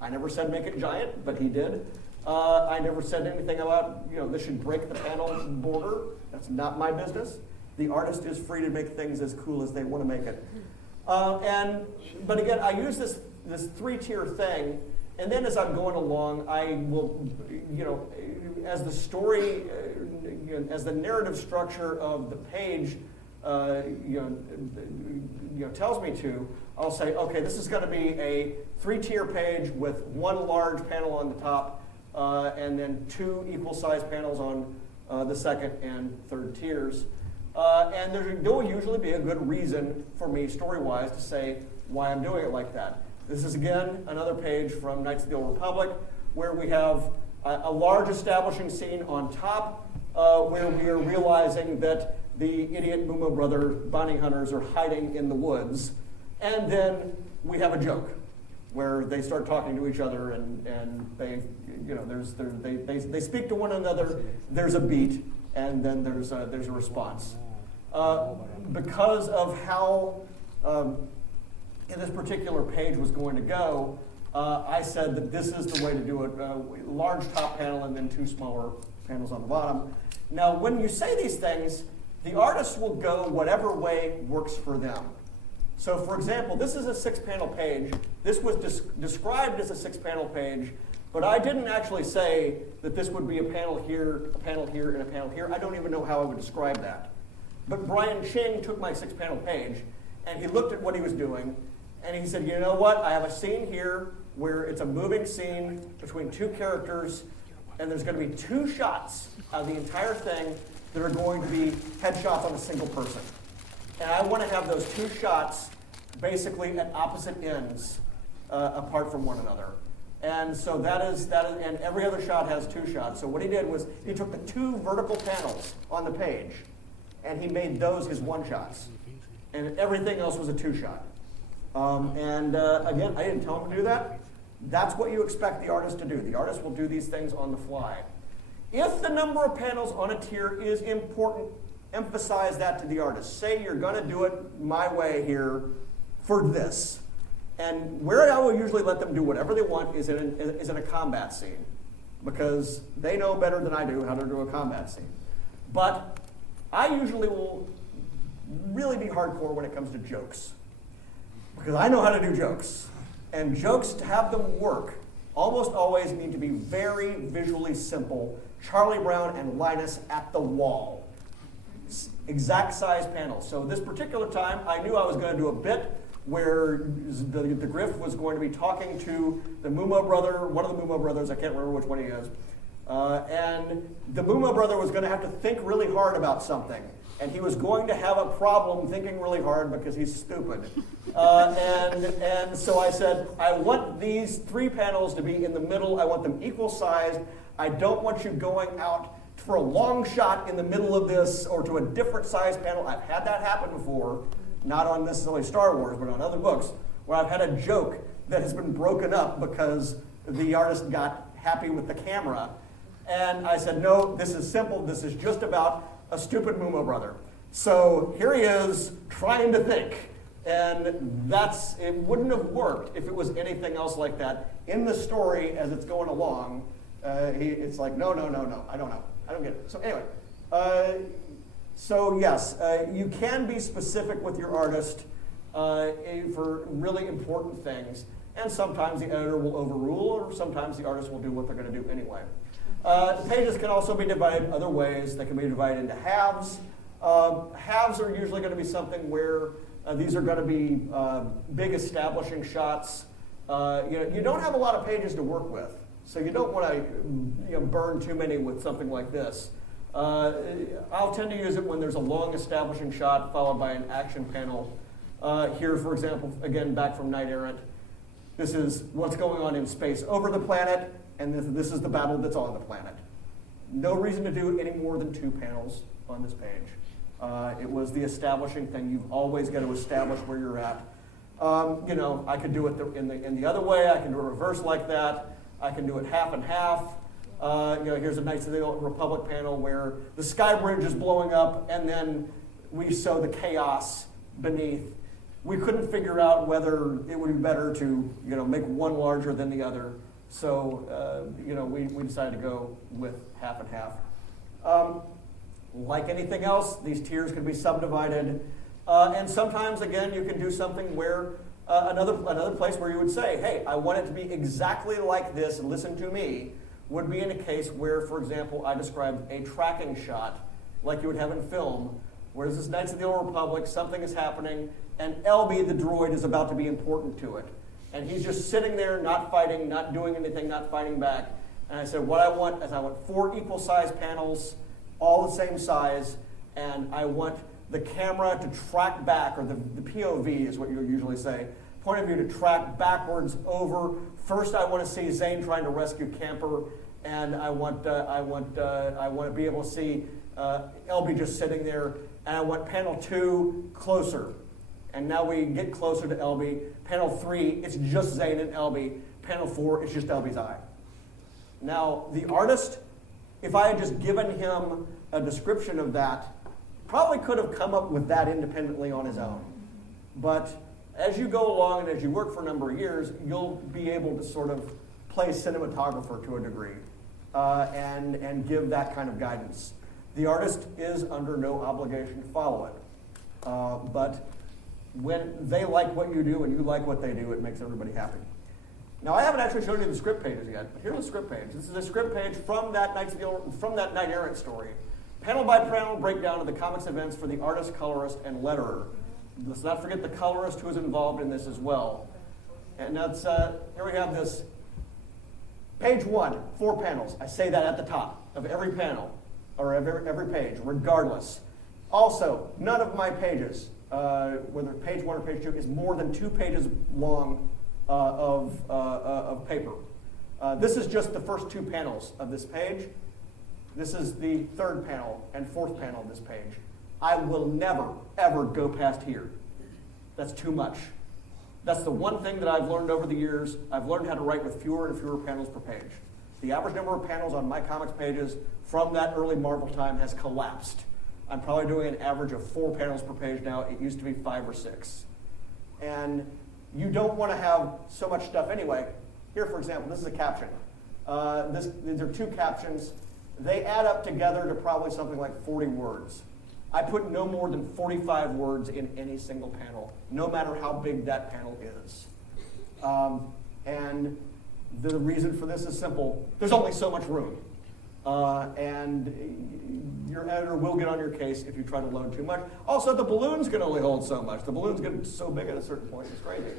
I never said make it giant, but he did. I never said anything about, this should break the panel border. That's not my business. The artist is free to make things as cool as they want to make it. But again, I use this 3-tier thing, and then as I'm going along, I will, as the story, as the narrative structure of the page, tells me to, I'll say, okay, this is going to be a 3-tier page with 1 large panel on the top, and then 2 equal-sized panels on the second and third tiers. And there will usually be a good reason for me, story-wise, to say why I'm doing it like that. This is, again, another page from Knights of the Old Republic, where we have a large establishing scene on top, where we are realizing that the idiot Momo brother bounty hunters are hiding in the woods. And then we have a joke, where they start talking to each other, and they, they speak to one another. There's a beat, and then there's a response. Because of how this particular page was going to go, I said that this is the way to do it: large top panel and then 2 smaller panels on the bottom. Now, when you say these things, the artist will go whatever way works for them. So, for example, this is a 6-panel page. This was described as a 6-panel page But I didn't actually say that this would be a panel here, and a panel here. I don't even know how I would describe that. But Brian Ching took my 6-panel page, and he looked at what he was doing, and he said, you know what? I have a scene here where it's a moving scene between 2 characters, and there's going to be 2 shots of the entire thing that are going to be headshots on a single person. And I want to have those 2 shots basically at opposite ends apart from one another. And so that is, and every other shot has 2 shots. So what he did was he took the 2 vertical panels on the page, and he made those his 1-shots. And everything else was a 2-shot. Again, I didn't tell him to do that. That's what you expect the artist to do. The artist will do these things on the fly. If the number of panels on a tier is important, emphasize that to the artist. Say you're going to do it my way here for this. And where I will usually let them do whatever they want is in a combat scene, because they know better than I do how to do a combat scene. But I usually will really be hardcore when it comes to jokes, because I know how to do jokes. And jokes, to have them work, almost always need to be very visually simple. Charlie Brown and Linus at the wall. Exact size panels. So this particular time, I knew I was going to do a bit where the Griff was going to be talking to the Mumo brother, one of the Mumo brothers, I can't remember which one he is. And the Mumo brother was going to have to think really hard about something. And he was going to have a problem thinking really hard because he's stupid. And so I said, I want these 3 panels to be in the middle. I want them equal sized. I don't want you going out for a long shot in the middle of this or to a different size panel. I've had that happen before, not on necessarily Star Wars, but on other books, where I've had a joke that has been broken up because the artist got happy with the camera. And I said, no, this is simple. This is just about a stupid Mumo brother. So here he is trying to think. And it wouldn't have worked if it was anything else like that. In the story, as it's going along, it's like, no, I don't know. I don't get it. So anyway, yes, you can be specific with your artist for really important things. And sometimes the editor will overrule, or sometimes the artist will do what they're going to do anyway. Pages can also be divided other ways. They can be divided into halves. Halves are usually going to be something where these are going to be big establishing shots. You don't have a lot of pages to work with, so you don't want to burn too many with something like this. I'll tend to use it when there's a long establishing shot followed by an action panel. Here, for example, again, back from Knight Errant. This is what's going on in space over the planet, and this is the battle that's on the planet. No reason to do any more than 2 panels on this page. It was the establishing thing. You've always got to establish where you're at. I could do it in the other way. I can do a reverse like that. I can do it half and half. Here's a Knights of the Old Republic panel where the sky bridge is blowing up, and then we show the chaos beneath. We couldn't figure out whether it would be better to make one larger than the other. So we decided to go with half and half. Like anything else, these tiers can be subdivided. And sometimes, again, you can do something where another place where you would say, hey, I want it to be exactly like this, and listen to me, would be in a case where, for example, I described a tracking shot, like you would have in film, where this is Knights of the Old Republic, something is happening, and Elby, the droid, is about to be important to it. And he's just sitting there, not fighting, not doing anything, not fighting back. And I said, what I want is 4 equal size panels, all the same size, and I want the camera to track back, or the POV is what you usually say, point of view to track backwards over. First, I want to see Zane trying to rescue Camper, and I want to be able to see Elby just sitting there, and I want panel 2 closer. And now we get closer to Elby. Panel 3, it's just Zane and Elby. Panel 4, it's just Elby's eye. Now, the artist, if I had just given him a description of that, probably could have come up with that independently on his own. But as you go along and as you work for a number of years, you'll be able to sort of play cinematographer to a degree and give that kind of guidance. The artist is under no obligation to follow it. But when they like what you do and you like what they do, it makes everybody happy. Now, I haven't actually shown you the script pages yet, but here's the script page. This is a script page from that Knight Errant story. Panel by panel breakdown of the comics events for the artist, colorist, and letterer. Let's not forget the colorist who is involved in this as well. And that's, here we have this. Page 1, 4 panels. I say that at the top of every panel, or every page, regardless. Also, none of my pages, whether page 1 or page 2, is more than 2 pages long of paper. This is just the first 2 panels of this page. This is the 3rd panel and 4th panel of this page. I will never, ever go past here. That's too much. That's the one thing that I've learned over the years. I've learned how to write with fewer and fewer panels per page. The average number of panels on my comics pages from that early Marvel time has collapsed. I'm probably doing an average of 4 panels per page now. It used to be 5 or 6. And you don't want to have so much stuff anyway. Here, for example, this is a caption. These are 2 captions. They add up together to probably something like 40 words. I put no more than 45 words in any single panel, no matter how big that panel is. And the reason for this is simple. There's only so much room. And your editor will get on your case if you try to load too much. Also, the balloons can only hold so much. The balloons get so big at a certain point, it's crazy.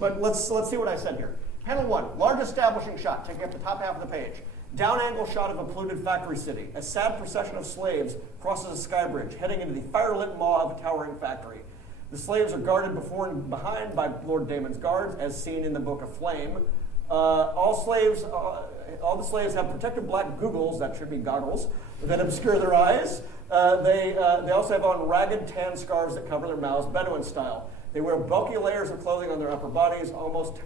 But let's see what I said here. Panel 1, large establishing shot, taking up the top half of the page. Down angle shot of a polluted factory city. A sad procession of slaves crosses a sky bridge, heading into the firelit maw of a towering factory. The slaves are guarded before and behind by Lord Damon's guards, as seen in the Book of Flame. All the slaves have protective black googles, that should be goggles, that obscure their eyes. They also have on ragged tan scarves that cover their mouths, Bedouin style. They wear bulky layers of clothing on their upper bodies, almost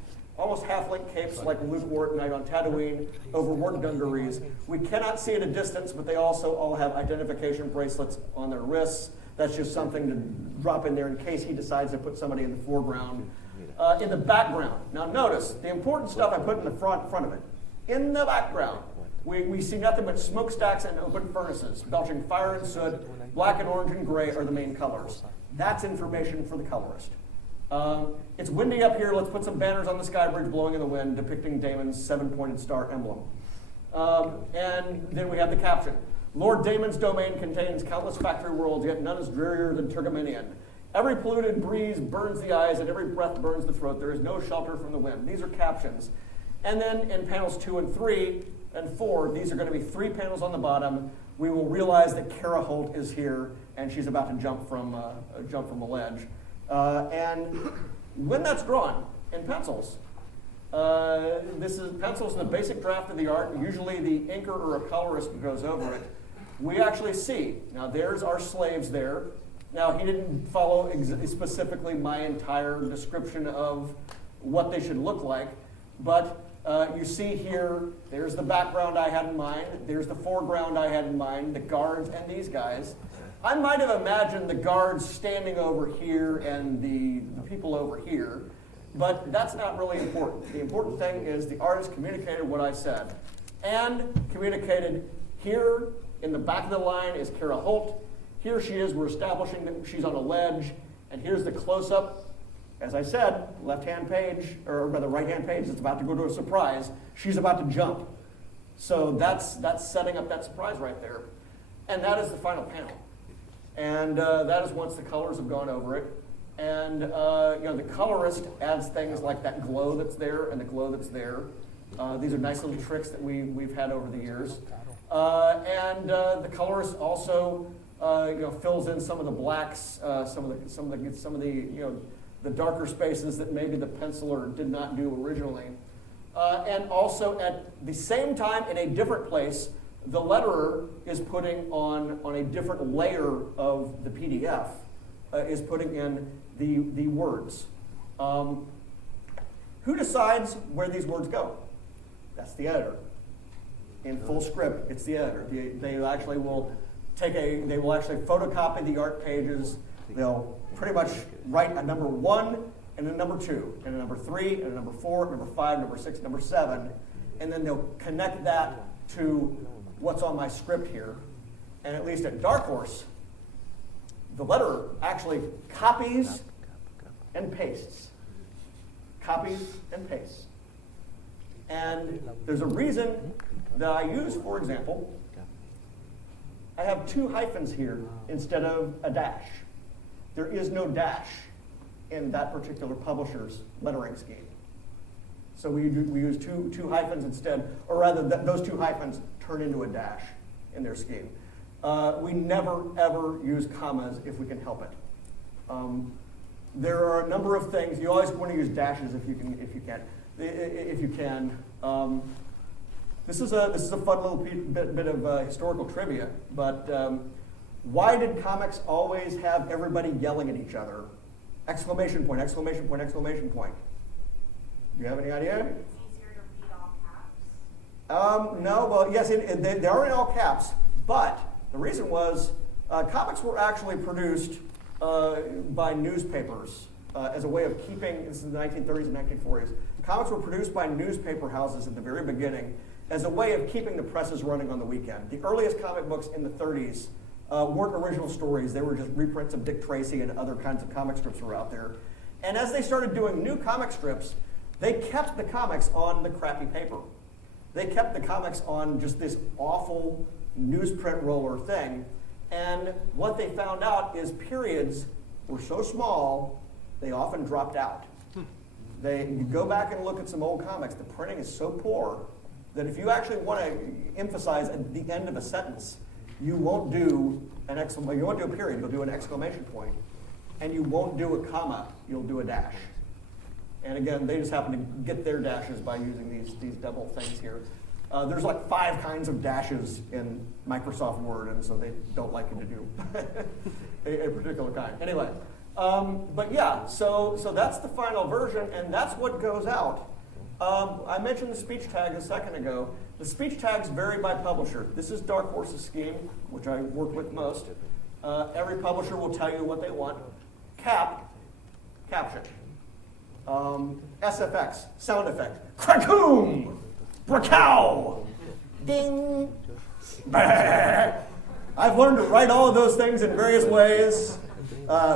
half-length capes like Luke wore at night on Tatooine over work dungarees. We cannot see at a distance, but they also all have identification bracelets on their wrists. That's just something to drop in there in case he decides to put somebody in the foreground. In the background, now notice, the important stuff I put in the front of it. In the background, we see nothing but smokestacks and open furnaces, belching fire and soot. Black and orange and gray are the main colors. That's information for the colorist. It's windy up here. Let's put some banners on the sky bridge blowing in the wind depicting Damon's 7-pointed star emblem. And then we have the caption. Lord Damon's domain contains countless factory worlds, yet none is drearier than Turgaminian. Every polluted breeze burns the eyes, and every breath burns the throat. There is no shelter from the wind. These are captions. And then in panels 2 and 3 and 4, these are going to be 3 panels on the bottom. We will realize that Kara Holt is here, and she's about to jump from a ledge. And when that's drawn in pencils, this is pencils in the basic draft of the art. Usually the inker or a colorist goes over it. We actually see, now there's our slaves there. Now he didn't follow specifically my entire description of what they should look like, but you see here, there's the background I had in mind, there's the foreground I had in mind, the guards and these guys. I might have imagined the guards standing over here and the people over here, but that's not really important. The important thing is the artist communicated what I said, and communicated here in the back of the line is Kara Holt. Here she is, we're establishing that she's on a ledge, and here's the close-up. As I said, left-hand page, or rather right-hand page, it's about to go to a surprise. She's about to jump. So that's setting up that surprise right there. And that is the final panel. And that is once the colors have gone over it. And the colorist adds things like that glow that's there and the glow that's there. These are nice little tricks that we've had over the years. And the colorist also fills in some of the blacks, some of the darker spaces that maybe the penciler did not do originally. And also at the same time, in a different place, the letterer is putting on a different layer of the PDF, is putting in the words. Who decides where these words go? That's the editor. In full script, it's the editor. They actually will photocopy the art pages. They'll pretty much write a number 1 and a number 2, and a number 3, and a number 4, number 5, number 6, number 7, and then they'll connect that to what's on my script here. And at least at Dark Horse, the letterer actually copies and pastes. Copies and pastes. And there's a reason that I use, for example, I have 2 hyphens here instead of a dash. There is no dash in that particular publisher's lettering scheme. So we use two hyphens instead, or rather those 2 hyphens turn into a dash in their scheme. We never, ever use commas if we can help it. There are a number of things. You always want to use dashes if you can. This is a fun little bit of historical trivia. But why did comics always have everybody yelling at each other? Exclamation point! Exclamation point! Exclamation point! Do you have any idea? It's easier to read all caps. No. Well, yes, they are in all caps. But the reason was comics were actually produced by newspapers as a way of keeping, this is the 1930s and 1940s, comics were produced by newspaper houses at the very beginning as a way of keeping the presses running on the weekend. The earliest comic books in the 30s weren't original stories. They were just reprints of Dick Tracy and other kinds of comic strips that were out there. And as they started doing new comic strips, they kept the comics on the crappy paper. They kept the comics on just this awful newsprint roller thing. And what they found out is periods were so small, they often dropped out. You go back and look at some old comics, the printing is so poor that if you actually want to emphasize at the end of a sentence, you won't do you won't do a period, you'll do an exclamation point. And you won't do a comma, you'll do a dash. And again, they just happen to get their dashes by using these double things here. There's like 5 kinds of dashes in Microsoft Word, and so they don't like you to do a particular kind. Anyway, but yeah, so that's the final version, and that's what goes out. I mentioned the speech tag a second ago. The speech tags vary by publisher. This is Dark Horse's scheme, which I work with most. Every publisher will tell you what they want. Caption. SFX, sound effect. Crackoom! Bracow! Ding! Bah! I've learned to write all of those things in various ways.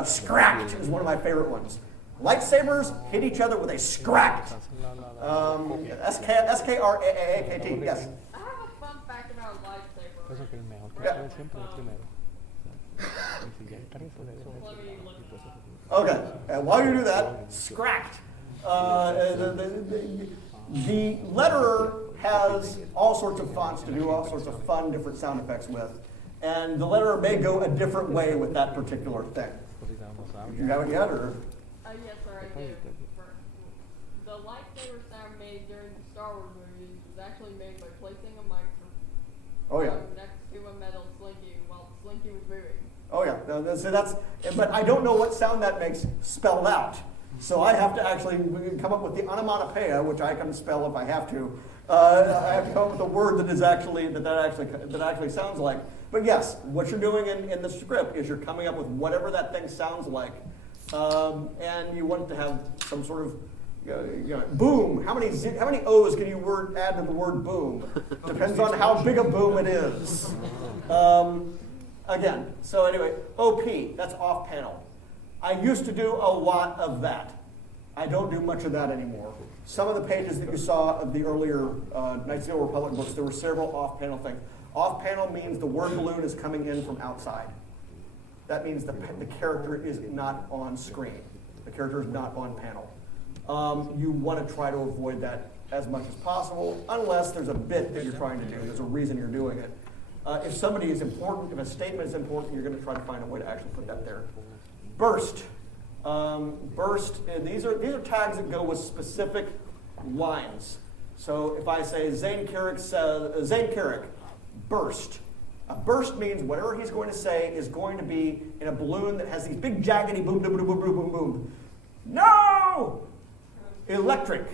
Scracked is one of my favorite ones. Lightsabers hit each other with a scracked. S-K-R-A-A-K-T, yes. I have a fun fact about lightsabers. Yeah. Let me look it up. Okay, and while you do that, scracked. The letterer has all sorts of fonts to do all sorts of fun different sound effects with, and the letterer may go a different way with that particular thing. Did you have it yet, or? Yes, sir, I do. The lightsaber sound made during the Star Wars movies was actually made by placing a microphone next to a metal slinky while the slinky was moving. Oh yeah, so but I don't know what sound that makes spelled out. So I have to actually come up with the onomatopoeia, which I can spell if I have to. I have to come up with a word that actually sounds like. But yes, what you're doing in the script is you're coming up with whatever that thing sounds like, and you want it to have some sort of boom. How many O's can you add to the word boom? Depends on how big a boom it is. Again, so anyway, OP, that's off panel. I used to do a lot of that. I don't do much of that anymore. Some of the pages that you saw of the earlier Knights of the Old Republic books, there were several off-panel things. Off-panel means the word balloon is coming in from outside. That means the character is not on screen. The character is not on panel. You want to try to avoid that as much as possible, unless there's a bit that you're trying to do. There's a reason you're doing it. If somebody is important, if a statement is important, you're going to try to find a way to actually put that there. Burst. These are tags that go with specific lines. So if I say Zane Carrick, burst. A burst means whatever he's going to say is going to be in a balloon that has these big jaggedy boom, boom, boom, boom, boom, boom, boom. No! Electric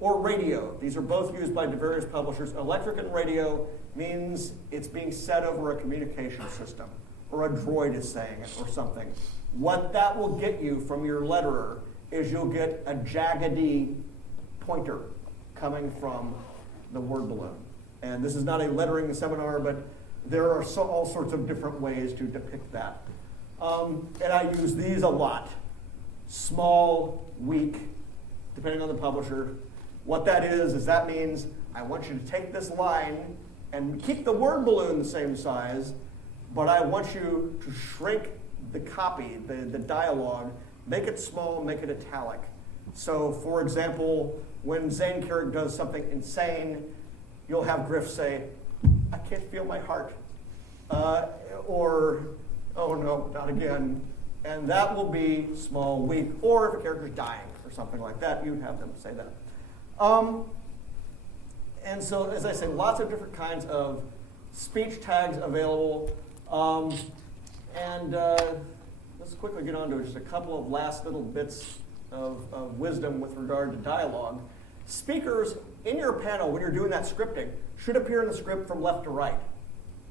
or radio. These are both used by various publishers. Electric and radio means it's being said over a communication system, or a droid is saying it, or something. What that will get you from your letterer is you'll get a jaggedy pointer coming from the word balloon. And this is not a lettering seminar, but there are all sorts of different ways to depict that. And I use these a lot. Small, weak, depending on the publisher. What that is that means I want you to take this line and keep the word balloon the same size, but I want you to shrink the copy, the dialogue, make it small, make it italic. So, for example, when Zane Carrick does something insane, you'll have Griff say, I can't feel my heart. Or, oh no, not again. And that will be small, weak. Or if a character's dying or something like that, you'd have them say that. And so, as I say, lots of different kinds of speech tags available. Let's quickly get on to just a couple of last little bits of wisdom with regard to dialogue. Speakers in your panel, when you're doing that scripting, should appear in the script from left to right.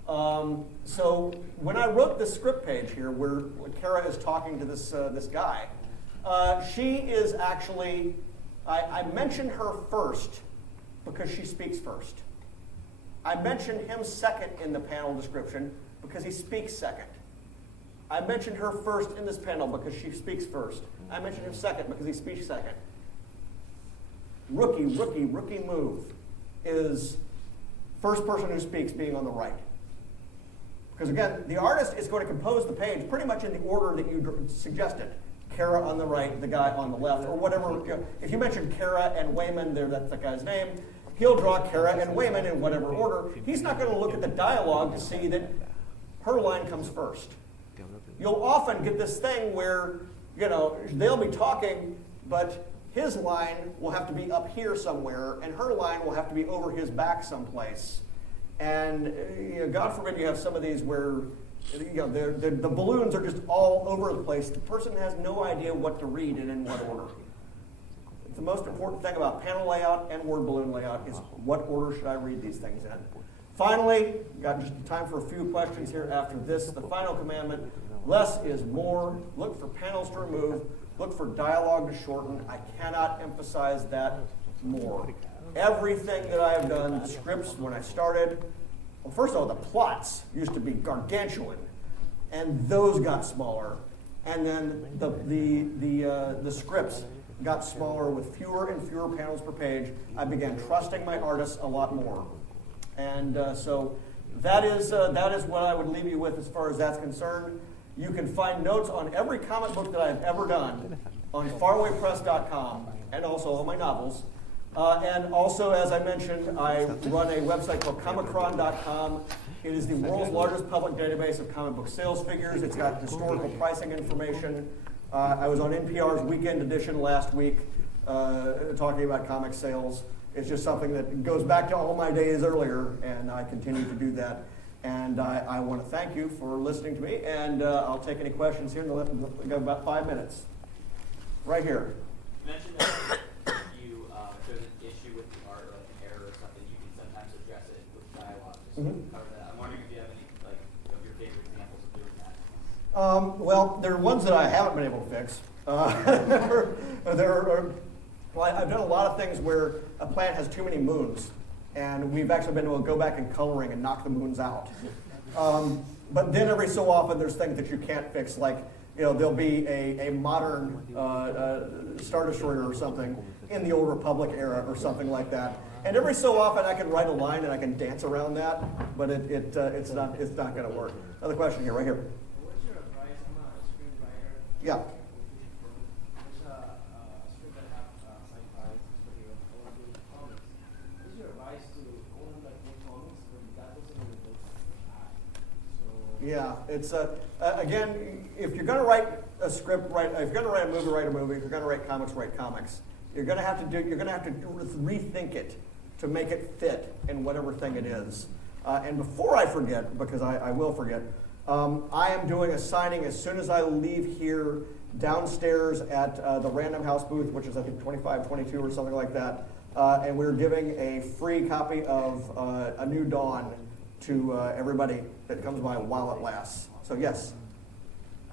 So when I wrote this script page here, where Kara is talking to this guy, she is actually, I mentioned her first because she speaks first. I mentioned him second in the panel description because he speaks second. I mentioned her first in this panel because she speaks first. I mentioned him second because he speaks second. Rookie move is first person who speaks being on the right. Because again, the artist is going to compose the page pretty much in the order that you suggested. Kara on the right, the guy on the left, or whatever. You know, if you mention Kara and Wayman, that's that guy's name, he'll draw Kara and Wayman in whatever order. He's not going to look at the dialogue to see that her line comes first. You'll often get this thing where, they'll be talking, but his line will have to be up here somewhere, and her line will have to be over his back someplace. And God forbid you have some of these where the balloons are just all over the place. The person has no idea what to read and in what order. The most important thing about panel layout and word balloon layout is what order should I read these things in. Finally, got just time for a few questions here after this. The final commandment, less is more. Look for panels to remove. Look for dialogue to shorten. I cannot emphasize that more. Everything that I have done, the scripts when I started, well, first of all, the plots used to be gargantuan, and those got smaller. And then the scripts got smaller with fewer and fewer panels per page. I began trusting my artists a lot more. And so that is what I would leave you with as far as that's concerned. You can find notes on every comic book that I've ever done on farawaypress.com and also all my novels. And also, as I mentioned, I run a website called comicron.com. It is the world's largest public database of comic book sales figures. It's got historical pricing information. I was on NPR's Weekend Edition last week talking about comic sales. It's just something that goes back to all my days earlier, and I continue to do that. And I want to thank you for listening to me, and I'll take any questions here. We've got about 5 minutes. Right here. You mentioned that if there's an issue with the art, like an error or something, you can sometimes address it with dialogue. Just cover that. I'm wondering if you have any of your favorite examples of doing that. Well, there are ones that I haven't been able to fix. I've done a lot of things where a plant has too many moons, and we've actually been able to go back in coloring and knock the moons out. But then every so often there's things that you can't fix, like there'll be a modern Star Destroyer or something in the Old Republic era or something like that. And every so often I can write a line and I can dance around that, but it's not going to work. Another question here, right here. What's your advice? I'm a screenwriter. Yeah. There's a script that have sci-fi superhero. I want to do comics. What's your advice to only like make comics, but that doesn't really go for Yeah, it's again, if you're going to write a script, if you're going to write a movie, write a movie. If you're going to write comics. You're going to have to rethink it to make it fit in whatever thing it is. And before I forget, because I will forget, I am doing a signing as soon as I leave here downstairs at the Random House booth, which is I think 2522 or something like that. And we're giving a free copy of A New Dawn to everybody that comes by while it lasts. So yes.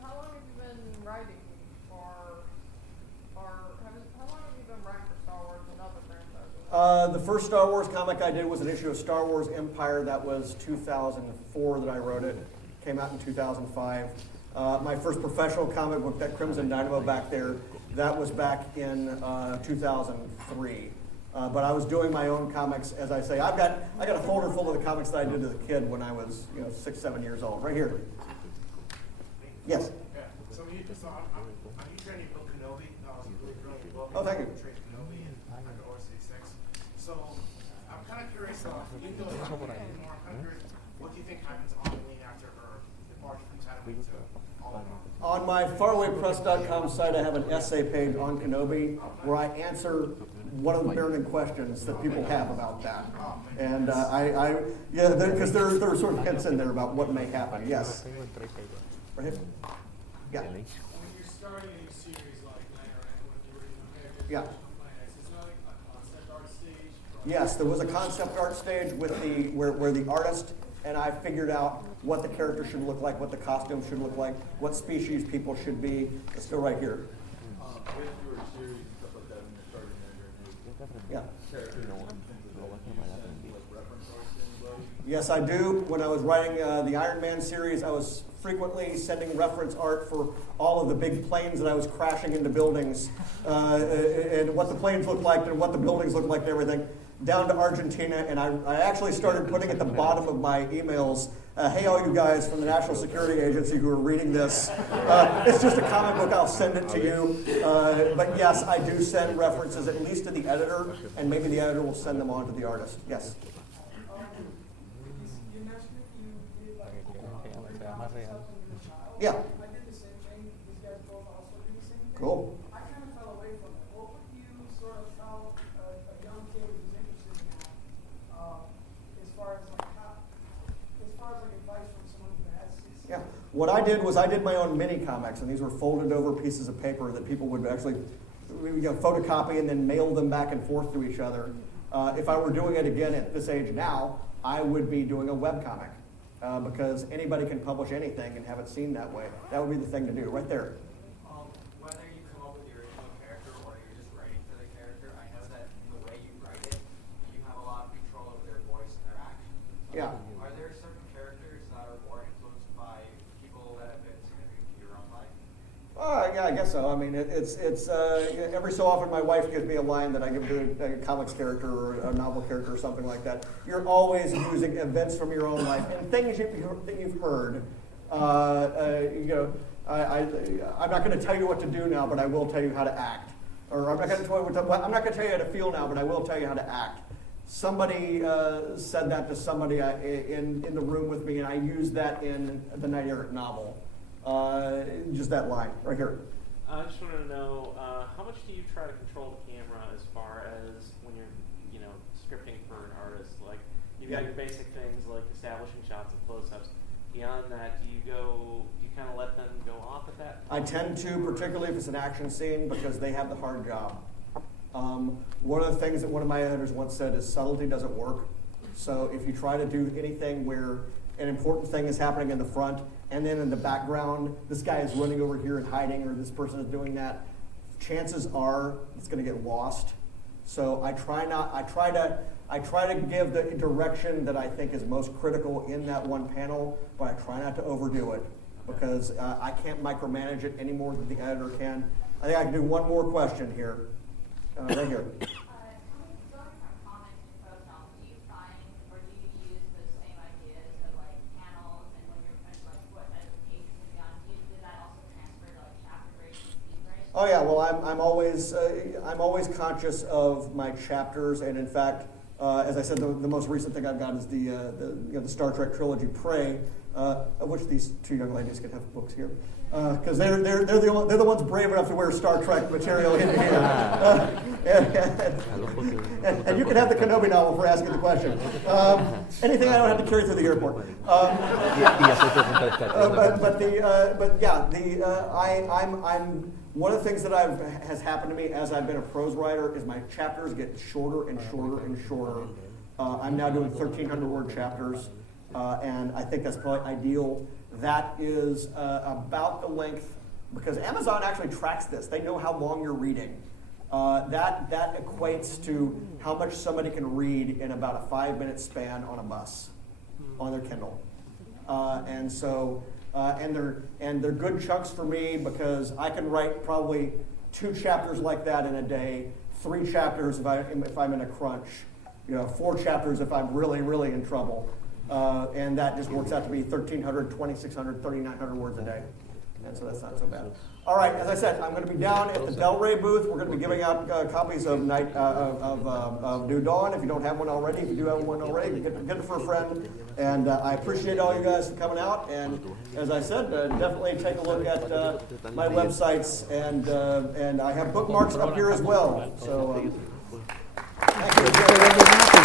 How long have you been writing how long have you been writing for Star Wars and other franchises? The first Star Wars comic I did was an issue of Star Wars Empire. That was 2004 that I wrote it. Came out in 2005. My first professional comic book, that Crimson Dynamo back there, that was back in 2003. But I was doing my own comics, as I say. I got a folder full of the comics that I did as a kid when I was 6, 7 years old. Right here. Yes. Yeah. So I'm training Bill Kenobi. I was really brilliant book. Oh, thank you. Trained Kenobi in Order 66. So I'm kind of curious. You can go into more. I'm kind of curious. What do you think happens on Eileen after her departure from Tatooine to all of them? On my farawaypress.com site, I have an essay page on Kenobi where I answer one of the burning questions that people have about that. And because there are sort of hints in there about what may happen. Yes. Right here. Yeah. When you're starting a new series like Layer and with the original characters, Yeah. is there like a concept art stage? Yes, there was a concept art stage with where the artist and I figured out what the character should look like, what the costume should look like, what species people should be. It's still right here. With your series and stuff like that, when you're starting your new Yeah. character, do you send like reference arts to anybody? Yes, I do. When I was writing the Iron Man series, I was frequently sending reference art for all of the big planes that I was crashing into buildings, and what the planes looked like and what the buildings looked like and everything, down to Argentina. And I actually started putting at the bottom of my emails, hey, all you guys from the National Security Agency who are reading this, it's just a comic book, I'll send it to you. But yes, I do send references at least to the editor, and maybe the editor will send them on to the artist. Yes? You mentioned that you did like stuff when you were a child. Yeah. I did the same thing. These guys both also did the same thing. Cool. I kind of fell away from it. What would you sort of tell a young kid who's interested in that, as far as like advice from someone who has succeeded? Yeah. What I did was I did my own mini comics, and these were folded over pieces of paper that people would actually photocopy and then mail them back and forth to each other. If I were doing it again at this age now, I would be doing a webcomic because anybody can publish anything and have it seen that way. That would be the thing to do, right there. Whether you come up with the original character or you're just writing for the character, I know that in the way you write it, you have a lot of control over their voice and their actions. Yeah. Are there certain characters that are more influenced by people that have been significant to your own life? Yeah, I guess so. I mean, it's every so often my wife gives me a line that I give to a comics character or a novel character or something like that. You're always using events from your own life and things that you've heard. I'm not going to tell you what to do now, but I will tell you how to act. Or I'm not going to tell you how to feel now, but I will tell you how to act. Somebody said that to somebody in the room with me, and I used that in the Night Errant novel. Just that line right here. I just wanted to know how much do you try to control the camera as far as when you're, scripting for an artist? Like you've got your basic things like establishing shots and close-ups. Beyond that, do you kind of let them go off at that point? I tend to, particularly if it's an action scene, because they have the hard job. One of the things that one of my editors once said is subtlety doesn't work. So if you try to do anything where an important thing is happening in the front, and then in the background, this guy is running over here and hiding, or this person is doing that, chances are it's going to get lost. So I try to give the direction that I think is most critical in that one panel, but I try not to overdo it because I can't micromanage it any more than the editor can. I think I can do one more question here. Right here. Oh yeah, well I'm always conscious of my chapters, and in fact, as I said, the most recent thing I've got is the Star Trek trilogy Prey, of which these two young ladies can have books here, because they're the ones brave enough to wear Star Trek material in here. And you can have the Kenobi novel for asking the question. Anything I don't have to carry through the airport. I'm one of the things that has happened to me as I've been a prose writer is my chapters get shorter and shorter and shorter. I'm now doing 1,300 word chapters, and I think that's probably ideal. That is about the length, because Amazon actually tracks this. They know how long you're reading. That equates to how much somebody can read in about a 5-minute span on a bus, on their Kindle. And they're good chunks for me because I can write probably 2 chapters like that in a day, 3 chapters if I'm in a crunch, 4 chapters if I'm really, really in trouble. And that just works out to be 1,300, 2,600, 3,900 words a day. And so that's not so bad. All right, as I said, I'm going to be down at the Delray booth. We're going to be giving out copies of New Dawn. If you don't have one already, if you do have one already, get it for a friend. And I appreciate all you guys coming out. And as I said, definitely take a look at my websites. And I have bookmarks up here as well. So thank you.